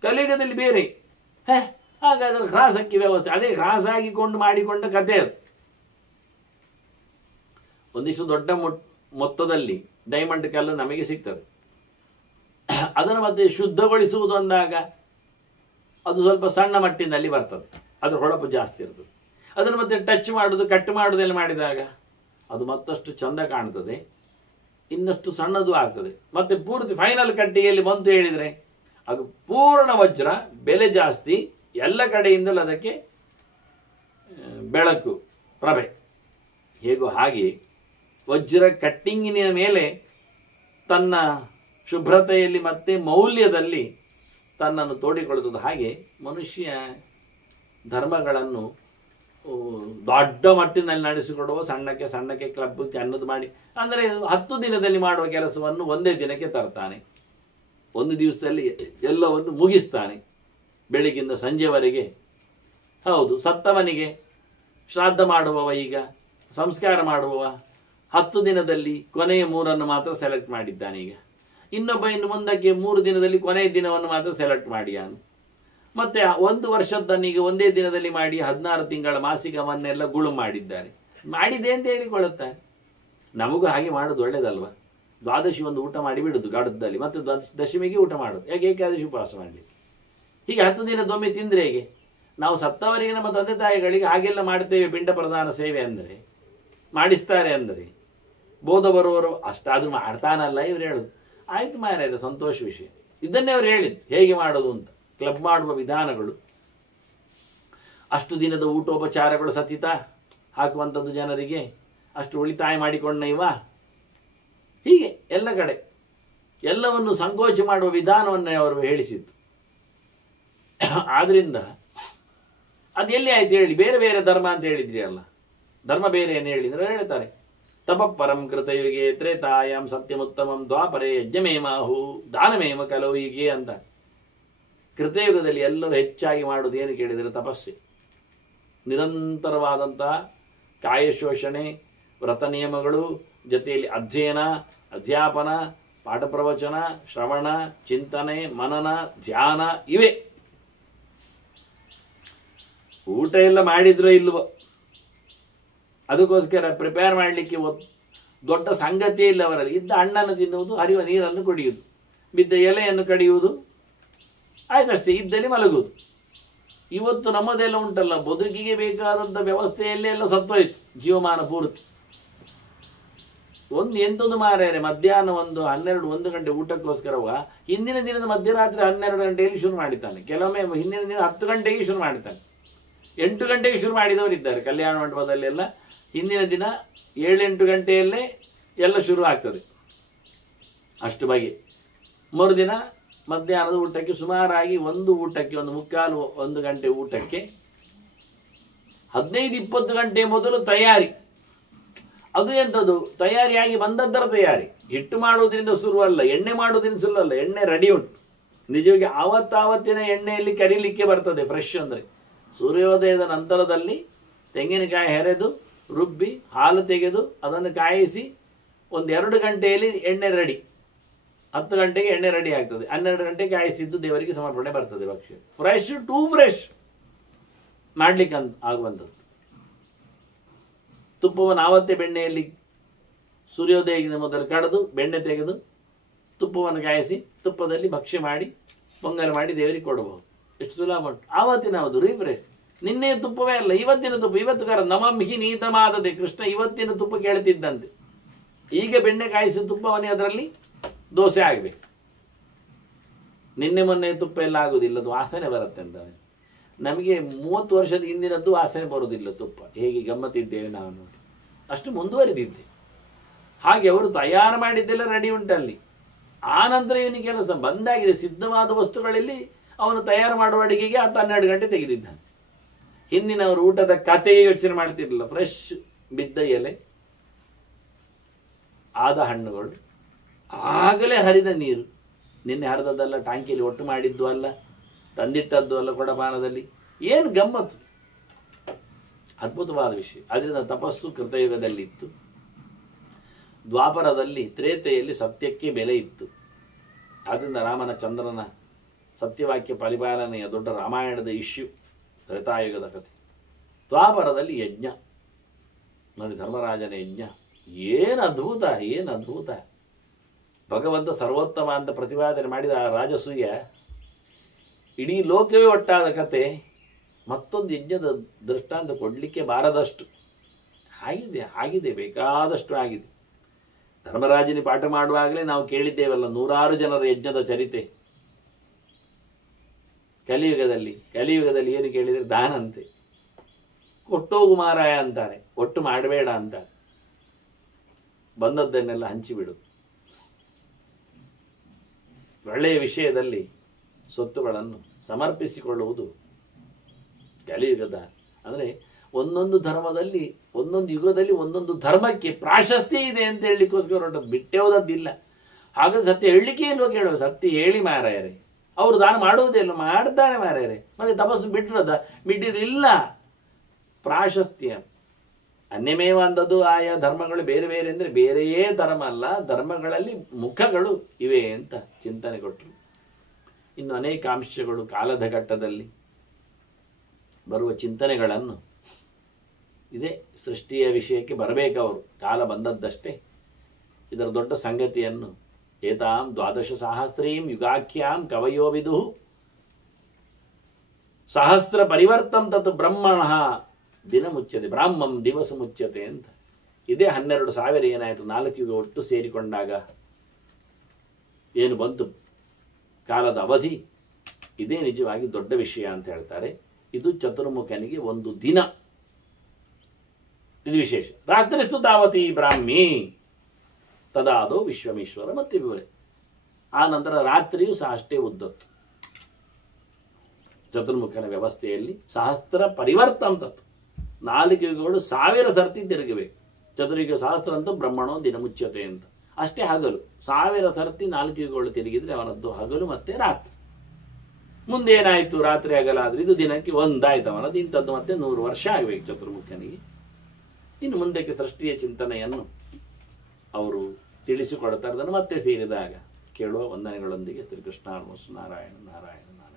ಕಲಿಯುಗದಲ್ಲಿ ಬೇರೆ. ಹಾಗಾದ್ರೆ ಕ್ರಾಸಕ್ಕಿ ವ್ಯವಸ್ಥೆ, ಅದೇ ಕ್ರಾಸಾಗಿಕೊಂಡು ಮಾಡಿಕೊಂಡ ಕಥೆ ಅದು. ಒಂದಿಷ್ಟು ದೊಡ್ಡ ಮೊತ್ತದಲ್ಲಿ ಡೈಮಂಡ್ ಕಲ್ಲು ನಮಗೆ ಸಿಗ್ತದೆ. ಅದನ್ನು ಮತ್ತೆ ಶುದ್ಧಗೊಳಿಸುವುದು ಅಂದಾಗ ಅದು ಸ್ವಲ್ಪ ಸಣ್ಣ ಮಟ್ಟಿನಲ್ಲಿ ಬರ್ತದೆ, ಅದರ ಹೊಳಪು ಜಾಸ್ತಿ ಇರ್ತದೆ. ಅದನ್ನು ಮತ್ತೆ ಟಚ್ ಮಾಡೋದು, ಕಟ್ ಮಾಡೋದೆಲ್ಲ ಮಾಡಿದಾಗ ಅದು ಮತ್ತಷ್ಟು ಚಂದ ಕಾಣ್ತದೆ, ಇನ್ನಷ್ಟು ಸಣ್ಣದು ಆಗ್ತದೆ. ಮತ್ತೆ ಪೂರ್ತಿ ಫೈನಲ್ ಕಟ್ಟಿಗೆಯಲ್ಲಿ ಬಂತು ಹೇಳಿದರೆ ಅದು ಪೂರ್ಣ ವಜ್ರ, ಬೆಲೆ ಜಾಸ್ತಿ, ಎಲ್ಲ ಕಡೆಯಿಂದಲೂ ಅದಕ್ಕೆ ಬೆಳಕು, ಪ್ರಭೆ. ಹೇಗೋ ಹಾಗೆ ವಜ್ರ ಕಟ್ಟಿಂಗಿನ ಮೇಲೆ ತನ್ನ ಶುಭ್ರತೆಯಲ್ಲಿ ಮತ್ತೆ ಮೌಲ್ಯದಲ್ಲಿ ತನ್ನನ್ನು ತೋಡಿಕೊಳ್ಳುತ್ತದೆ. ಹಾಗೆ ಮನುಷ್ಯ ಧರ್ಮಗಳನ್ನು ದೊಡ್ಡ ಮಟ್ಟಿನಲ್ಲಿ ನಡೆಸಿಕೊಡುವ ಸಣ್ಣಕ್ಕೆ ಕ್ಲಬ್ ಅನ್ನೋದು ಮಾಡಿ, ಅಂದರೆ 10 ದಿನದಲ್ಲಿ ಮಾಡುವ ಕೆಲಸವನ್ನು ಒಂದೇ ದಿನಕ್ಕೆ ತರ್ತಾನೆ, ಒಂದು ದಿವಸದಲ್ಲಿ ಎಲ್ಲವನ್ನು ಮುಗಿಸ್ತಾನೆ, ಬೆಳಿಗ್ಗಿಂದ ಸಂಜೆವರೆಗೆ. ಹೌದು, ಸತ್ತವನಿಗೆ ಶ್ರಾದ್ದ ಮಾಡುವವ, ಈಗ ಸಂಸ್ಕಾರ ಮಾಡುವವ, 10 ದಿನದಲ್ಲಿ ಕೊನೆಯ 3 ಮಾತ್ರ ಸೆಲೆಕ್ಟ್ ಮಾಡಿದ್ದಾನೆ. ಈಗ ಇನ್ನೊಬ್ಬ ಇನ್ನು ಮುಂದಕ್ಕೆ 3 ದಿನದಲ್ಲಿ ಕೊನೆಯ ದಿನವನ್ನು ಮಾತ್ರ ಸೆಲೆಕ್ಟ್ ಮಾಡಿಯಾನು. ಮತ್ತೆ 1 ವರ್ಷದ್ದನ್ನು ಈಗ ಒಂದೇ ದಿನದಲ್ಲಿ ಮಾಡಿ 16 ತಿಂಗಳ ಮಾಸಿಕವನ್ನೆಲ್ಲ ಗುಳು ಮಾಡಿದ್ದಾರೆ. ಮಾಡಿದೆ ಅಂತ ಹೇಳಿಕೊಳ್ಳುತ್ತಾರೆ. ನಮಗೂ ಹಾಗೆ ಮಾಡೋದು ಒಳ್ಳೇದಲ್ವ? ದ್ವಾದಶಿ ಒಂದು ಊಟ ಮಾಡಿ ಬಿಡುದು ಗಾಢದಲ್ಲಿ, ಮತ್ತೆ ದಶಮಿಗೆ ಊಟ ಮಾಡೋದು, ಹೇಗೆ ಏಕಾದಶಿ ಉಪವಾಸ ಮಾಡಲಿಕ್ಕೆ. ಹೀಗೆ 10 ದಿನದೊಮ್ಮೆ ತಿಂದರೆ ಹೇಗೆ? ನಾವು ಸತ್ತವರಿಗೆ ನಮ್ಮ ತಂದೆ ತಾಯಿಗಳಿಗೆ ಹಾಗೆಲ್ಲ ಮಾಡ್ತೇವೆ. ಪಿಂಡ ಪ್ರಧಾನ ಸೇವೆ ಅಂದರೆ ಮಾಡಿಸ್ತಾರೆ ಅಂದರೆ ಬೋಧ ಬರುವವರು ಅಷ್ಟಾದ್ರೂ ಮಾಡ್ತಾನಲ್ಲ ಇವ್ರು ಹೇಳುದು. ಆಯ್ತು ಮಾರ್ರೆ, ಸಂತೋಷ ವಿಷಯ. ಇದನ್ನೇ ಅವ್ರು ಹೇಳಿದ್ದು ಹೇಗೆ ಮಾಡೋದು ಅಂತ. ಕ್ಲಬ್ ಮಾಡುವ ವಿಧಾನಗಳು, ಅಷ್ಟು ದಿನದ ಊಟೋಪಚಾರಗಳು ಸತಿತ ಹಾಕುವಂಥದ್ದು, ಜನರಿಗೆ ಅಷ್ಟು ಉಳಿತಾಯ ಮಾಡಿಕೊಂಡ ಇವ, ಹೀಗೆ ಎಲ್ಲ ಕಡೆ ಎಲ್ಲವನ್ನು ಸಂಕೋಚ ಮಾಡುವ ವಿಧಾನವನ್ನೇ ಅವರು ಹೇಳಿಸಿದ್ದು. ಆದ್ರಿಂದ ಅದು ಎಲ್ಲಿ ಆಯ್ತು ಹೇಳಿ? ಬೇರೆ ಬೇರೆ ಧರ್ಮ ಅಂತ ಹೇಳಿದ್ರಿ ಅಲ್ಲ, ಧರ್ಮ ಬೇರೆ ಏನು ಹೇಳಿದ್ರೆ ಹೇಳ್ತಾರೆ. ತಪಃಪರಂ ಕೃತಯುಗೆ ತ್ರೇತಾಯಾಮ್ ಸತ್ಯಮುತ್ತಮಂ ದ್ವಾಪರೇ ಯಜ್ಞಮೇಮಾಹು ದಾನಮೇಮ ಕಲವು ಹೀಗೆ ಅಂತ. ಕೃತಯುಗದಲ್ಲಿ ಎಲ್ಲರೂ ಹೆಚ್ಚಾಗಿ ಮಾಡುವುದು ಏನು ಕೇಳಿದರೆ ತಪಸ್ಸೆ. ನಿರಂತರವಾದಂತಹ ಕಾಯಶೋಷಣೆ, ವ್ರತ ನಿಯಮಗಳು, ಜೊತೆಯಲ್ಲಿ ಅಧ್ಯಯನ, ಅಧ್ಯಾಪನ, ಪಾಠ ಪ್ರವಚನ, ಶ್ರವಣ, ಚಿಂತನೆ, ಮನನ, ಧ್ಯಾನ ಇವೆ. ಊಟ ಎಲ್ಲ ಮಾಡಿದ್ರೋ ಇಲ್ವೋ ಅದಕ್ಕೋಸ್ಕರ ಪ್ರಿಪೇರ್ ಮಾಡಲಿಕ್ಕೆ ದೊಡ್ಡ ಸಂಗತಿಯೇ ಇಲ್ಲ ಅವರಲ್ಲಿ. ಇದ್ದ ಹಣ್ಣನ್ನು ತಿನ್ನುವುದು, ಹರಿಯುವ ನೀರನ್ನು ಕುಡಿಯುವುದು, ಬಿದ್ದ ಎಲೆಯನ್ನು ಕಡಿಯುವುದು, ಆಯ್ತಷ್ಟೇ, ಇದ್ದಲ್ಲಿ ಮಲಗುವುದು. ಇವತ್ತು ನಮ್ಮದೆಲ್ಲ ಉಂಟಲ್ಲ, ಬದುಕಿಗೆ ಬೇಕಾದಂಥ ವ್ಯವಸ್ಥೆಯಲ್ಲೇ ಎಲ್ಲ ಸತ್ತೋಯ್ತು ಜೀವಮಾನ ಪೂರ್ತಿ. ಎಂತೊಂದು ಮಾರ್ಯಾರೆ, ಮಧ್ಯಾಹ್ನ 1 ಗಂಟೆ ಊಟಕ್ಕೋಸ್ಕರವ ಹಿಂದಿನ ದಿನದ ಮಧ್ಯರಾತ್ರಿ 12 ಗಂಟೆಯಲ್ಲಿ ಶುರು ಮಾಡಿದ್ದಾನೆ. ಕೆಲವೊಮ್ಮೆ ಹಿಂದಿನ ದಿನ 10 ಗಂಟೆಗೆ ಶುರು ಮಾಡಿದ್ದಾನೆ. 8 ಗಂಟೆಗೆ ಶುರು ಮಾಡಿದವರಿದ್ದಾರೆ ಕಲ್ಯಾಣ ಮಂಟಪದಲ್ಲೆಲ್ಲ. ಹಿಂದಿನ ದಿನ 7-8 ಗಂಟೆಯಲ್ಲೇ ಎಲ್ಲ ಶುರು ಆಗ್ತದೆ. ಅಷ್ಟು ಬಗೆ. ಮರುದಿನ ಮಧ್ಯಾಹ್ನದ ಊಟಕ್ಕೆ ಸುಮಾರಾಗಿ ಒಂದು ಊಟಕ್ಕೆ 1 ಗಂಟೆ ಊಟಕ್ಕೆ 15-20 ಗಂಟೆ ಮೊದಲು ತಯಾರಿ. ಅದು ಎಂಥದ್ದು? ತಯಾರಿಯಾಗಿ ಬಂದದ್ದರ ತಯಾರಿ. ಹಿಟ್ಟು ಮಾಡುವುದರಿಂದ ಶುರುವಲ್ಲ, ಎಣ್ಣೆ ಮಾಡುವುದರಿಂದ ಶುರುವಲ್ಲ. ಎಣ್ಣೆ ರೆಡಿ ಉಂಟು. ನಿಜವಾಗಿ ಆವತ್ತಾವತ್ತಿನ ಎಣ್ಣೆಯಲ್ಲಿ ಕರಿಲಿಕ್ಕೆ ಬರ್ತದೆ. ಫ್ರೆಶ್ ಅಂದರೆ ಸೂರ್ಯೋದಯದ ನಂತರದಲ್ಲಿ ತೆಂಗಿನಕಾಯಿ ಹೆರೆದು ರುಬ್ಬಿ ಹಾಲು ತೆಗೆದು ಅದನ್ನು ಕಾಯಿಸಿ 1-2 ಗಂಟೆಯಲ್ಲಿ ಎಣ್ಣೆ ರೆಡಿ. 10 ಗಂಟೆಗೆ ಎಣ್ಣೆ ರೆಡಿ ಆಗ್ತದೆ. 12 ಗಂಟೆಗೆ ಕಾಯಿಸಿದ್ದು ದೇವರಿಗೆ ಸಮರ್ಪಣೆ ಬರ್ತದೆ. ಭಕ್ಷ್ಯ ಫ್ರೆಶ್ ಟು ಫ್ರೆಶ್ ಮಾಡ್ಲಿಕ್ಕೆ ಆಗುವಂಥದ್ದು. ತುಪ್ಪವನ್ನು ಆವತ್ತೇ ಬೆಣ್ಣೆಯಲ್ಲಿ ಸೂರ್ಯೋದಯದಿಂದ ಮೊದಲು ಕಡೆದು ಬೆಣ್ಣೆ ತೆಗೆದು ತುಪ್ಪವನ್ನು ಕಾಯಿಸಿ ತುಪ್ಪದಲ್ಲಿ ಭಕ್ಷ್ಯ ಮಾಡಿ ಪೊಂಗಲ್ ಮಾಡಿ ದೇವರಿಗೆ ಕೊಡಬಹುದು. ಎಷ್ಟು ಸುಲಭ ಉಂಟು. ಆವತ್ತಿನ ಹೌದು ರೀಫ್ರೆಶ್. ನಿನ್ನೆಯ ತುಪ್ಪವೇ ಅಲ್ಲ, ಇವತ್ತಿನ ತುಪ್ಪ. ಇವತ್ತು ನಮಮಿಹಿ ನೀತಮಾದದೆ, ಕೃಷ್ಣ ಇವತ್ತಿನ ತುಪ್ಪ ಕೇಳ್ತಿದ್ದಂತೆ. ಈಗ ಬೆಣ್ಣೆ ಕಾಯಿಸಿದ ತುಪ್ಪವನ್ನೇ ಅದರಲ್ಲಿ ದೋಸೆ ಆಗಬೇಕು. ನಿನ್ನೆ ಮೊನ್ನೆ ತುಪ್ಪ ಎಲ್ಲ ಆಗುದಿಲ್ಲ, ಅದು ವಾಸನೆ ಬರುತ್ತೆ ಅಂತ. ನಮಗೆ 30 ವರ್ಷದ ಹಿಂದಿನದ್ದು ವಾಸನೆ ಬರುವುದಿಲ್ಲ ತುಪ್ಪ. ಹೇಗೆ ಗಮ್ಮತ್ತಿದ್ದೇವೆ ನಾವು ನೋಡಿ, ಅಷ್ಟು ಮುಂದುವರಿದಿದ್ದೆ. ಹಾಗೆ ಅವರು ತಯಾರು ಮಾಡಿದ್ದೆಲ್ಲ ರೆಡಿ ಉಂಟಲ್ಲಿ. ಆ ನಂತರ ಇವನಿಗೆ ಕೆಲಸ ಬಂದಾಗಿದೆ. ಸಿದ್ಧವಾದ ವಸ್ತುಗಳಲ್ಲಿ ಅವನು ತಯಾರು ಮಾಡುವ ಅಡಿಗೆಗೆ 12 ಗಂಟೆ ತೆಗೆದಿದ್ದಾನೆ. ಹಿಂದಿನವರು ಊಟದ ಕಥೆಯೇ ಯೋಚನೆ ಮಾಡ್ತಿರಲಿಲ್ಲ. ಫ್ರೆಶ್ ಬಿದ್ದ ಎಲೆ, ಆದ ಹಣ್ಣುಗಳು, ಆಗಲೇ ಹರಿದ ನೀರು. ನಿನ್ನೆ ಹರಿದದ್ದಲ್ಲ, ಟಾಂಕಿಯಲ್ಲಿ ಒಟ್ಟು ಮಾಡಿದ್ದು ಅಲ್ಲ, ತಂದಿಟ್ಟದ್ದು ಅಲ್ಲ ಕೊಡಪಾನದಲ್ಲಿ. ಏನು ಗಮ್ಮತ್ತು, ಅದ್ಭುತವಾದ ವಿಷಯ. ಅದರಿಂದ ತಪಸ್ಸು ಕೃತಯುಗದಲ್ಲಿತ್ತು. ದ್ವಾಪರದಲ್ಲಿ, ತ್ರೇತೆಯಲ್ಲಿ ಸತ್ಯಕ್ಕೆ ಬೆಲೆ ಇತ್ತು. ಆದ್ದರಿಂದ ರಾಮನ ಚಂದ್ರನ ಸತ್ಯವಾಕ್ಯ ಪರಿಪಾಲನೆಯ ದೊಡ್ಡ ರಾಮಾಯಣದ ಇಶ್ಯೂ ತ್ರೇತಾಯುಗದ ಕಥೆ. ದ್ವಾಪರದಲ್ಲಿ ಯಜ್ಞ ನೋಡಿ, ಧರ್ಮರಾಜನ ಯಜ್ಞ. ಏನು ಅದ್ಭುತ, ಏನು ಅದ್ಭುತ. ಭಗವಂತ ಸರ್ವೋತ್ತಮ ಅಂತ ಪ್ರತಿಪಾದನೆ ಮಾಡಿದ ಆ ರಾಜಸೂಯ, ಇಡೀ ಲೋಕವೇ ಒಟ್ಟಾದ ಕತೆ. ಮತ್ತೊಂದು ಯಜ್ಞದ ದೃಷ್ಟಾಂತ ಕೊಡಲಿಕ್ಕೆ ಬಾರದಷ್ಟು ಆಗಿದೆ, ಬೇಕಾದಷ್ಟು ಆಗಿದೆ. ಧರ್ಮರಾಜನಿ ಪಾಠ ಮಾಡುವಾಗಲೇ ನಾವು ಕೇಳಿದ್ದೇವಲ್ಲ 100 ಜನರ ಯಜ್ಞದ ಚರಿತೆ. ಕಲಿಯುಗದಲ್ಲಿ ಏನು ಕೇಳಿದರೆ ದಾನ ಅಂತೆ. ಕೊಟ್ಟೋಗು ಮಾರಾಯ ಅಂತಾರೆ, ಒಟ್ಟು ಮಾಡಬೇಡ ಅಂತಾರೆ. ಬಂದದ್ದನ್ನೆಲ್ಲ ಹಂಚಿಬಿಡು. ಒಳ್ಳೆಯ ವಿಷಯದಲ್ಲಿ ಸ್ವತ್ತುಗಳನ್ನು ಸಮರ್ಪಿಸಿಕೊಳ್ಳುವುದು ಕಲಿಯುಗದ. ಅಂದರೆ ಒಂದೊಂದು ಧರ್ಮದಲ್ಲಿ, ಒಂದೊಂದು ಯುಗದಲ್ಲಿ ಒಂದೊಂದು ಧರ್ಮಕ್ಕೆ ಪ್ರಾಶಸ್ತ್ಯ ಇದೆ ಅಂತ ಹೇಳಲಿಕ್ಕೋಸ್ಕರ ಹೊರಟದ್ದು, ಬಿಟ್ಟೆ ಹೋದದ್ದಿಲ್ಲ. ಹಾಗಾದ್ರೆ ಸತ್ಯ ಹೇಳಲಿಕ್ಕೆ ಇಲ್ವೋ ಕೇಳೋ? ಸತ್ಯ ಹೇಳಿ ಮಾರಾಯರೆ. ಅವರು ದಾನ ಮಾಡುವುದೇ ಇಲ್ಲ, ಮಾಡ್ತಾನೆ ಮಾರಾಯರೆ. ಮತ್ತೆ ತಪಸ್ಸು ಬಿಟ್ಟಿರೋದ? ಬಿಟ್ಟಿರಲಿಲ್ಲ. ಪ್ರಾಶಸ್ತ್ಯ ಅನ್ಯಮೇವ ಅಂದದ್ದು ಆಯಾ ಧರ್ಮಗಳು ಬೇರೆ ಬೇರೆ ಅಂದರೆ ಬೇರೆಯೇ ಧರ್ಮ ಅಲ್ಲ, ಧರ್ಮಗಳಲ್ಲಿ ಮುಖಗಳು ಇವೆ ಅಂತ ಚಿಂತನೆ ಕೊಟ್ಟರು. ಇನ್ನು ಅನೇಕ ಅಂಶಗಳು ಕಾಲದ ಘಟ್ಟದಲ್ಲಿ ಬರುವ ಚಿಂತನೆಗಳನ್ನು, ಇದೇ ಸೃಷ್ಟಿಯ ವಿಷಯಕ್ಕೆ ಬರಬೇಕವರು, ಕಾಲ ಬಂದದ್ದಷ್ಟೇ. ಇದರ ದೊಡ್ಡ ಸಂಗತಿಯನ್ನು ಏತಾಂ ದ್ವಾದಶ ಸಹಸ್ರೀಂ ಯುಗಾಖ್ಯಾಂ ಕವಯೋ ವಿದುಃ ಸಹಸ್ರ ಪರಿವರ್ತಂ ತತ್ ಬ್ರಹ್ಮಣಃ ದಿನ ಮುಚ್ಚತೆ ಬ್ರಾಹ್ಮಂ ದಿವಸ ಮುಚ್ಚತೆ ಅಂತ. ಇದೇ 12,000 ಏನಾಯಿತು, 4 ಯುಗ ಒಟ್ಟು ಸೇರಿಕೊಂಡಾಗ ಏನು ಬಂತು ಕಾಲದ ಅವಧಿ, ಇದೇ ನಿಜವಾಗಿ ದೊಡ್ಡ ವಿಷಯ ಅಂತ ಹೇಳ್ತಾರೆ. ಇದು ಚತುರ್ಮುಖನಿಗೆ ಒಂದು ದಿನ, ಇದು ವಿಶೇಷ. ರಾತ್ರಿಸ್ತು ತಾವತಿ ಬ್ರಾಹ್ಮಿ ತದಾದೋ ವಿಶ್ವಮೇಶ್ವರ ಮತ್ತೆ ವಿವರೆ. ಆ ನಂತರ ರಾತ್ರಿಯೂ ಸಹ ಅಷ್ಟೇ ಉದ್ದತ್ತು. ಚತುರ್ಮುಖನ ವ್ಯವಸ್ಥೆಯಲ್ಲಿ ಸಹಸ್ರ ಪರಿವರ್ತಂ ತತ್ತು, 4 ಯುಗಗಳು 1000 ಸರ್ತಿ ತಿರುಗಬೇಕು. ಚತುರ್ಯುಗ ಸಹಸ್ರ ಅಂತೂ ಬ್ರಹ್ಮಣೋ ದಿನ ಮುಚ್ಚತೆ ಅಂತ, ಅಷ್ಟೇ ಹಗಲು. 1000 ಸರ್ತಿ 4 ಯುಗಗಳು ತಿರುಗಿದ್ರೆ ಅವನದ್ದು ಹಗಲು ಮತ್ತೆ ರಾತ್ರಿ. ಮುಂದೇನಾಯಿತು, ರಾತ್ರಿ ಹಗಲಾದ್ರೆ ಇದು ದಿನಕ್ಕೆ ಒಂದಾಯ್ತು ಅವನದ್ದು. ಇಂಥದ್ದು ಮತ್ತೆ 100 ವರ್ಷ ಆಗಬೇಕು ಚತುರ್ಮುಖನಿಗೆ. ಇನ್ನು ಮುಂದಕ್ಕೆ ಸೃಷ್ಟಿಯ ಚಿಂತನೆಯನ್ನು ಅವರು ತಿಳಿಸಿಕೊಡ್ತಾರೆ. ಅದನ್ನು ಮತ್ತೆ ಸೇರಿದಾಗ ಕೇಳುವ ವಂದನೆಗಳೊಂದಿಗೆ ಶ್ರೀಕೃಷ್ಣ ನಾರಾಯಣ ನಾರಾಯಣ ನಾರಾಯಣ.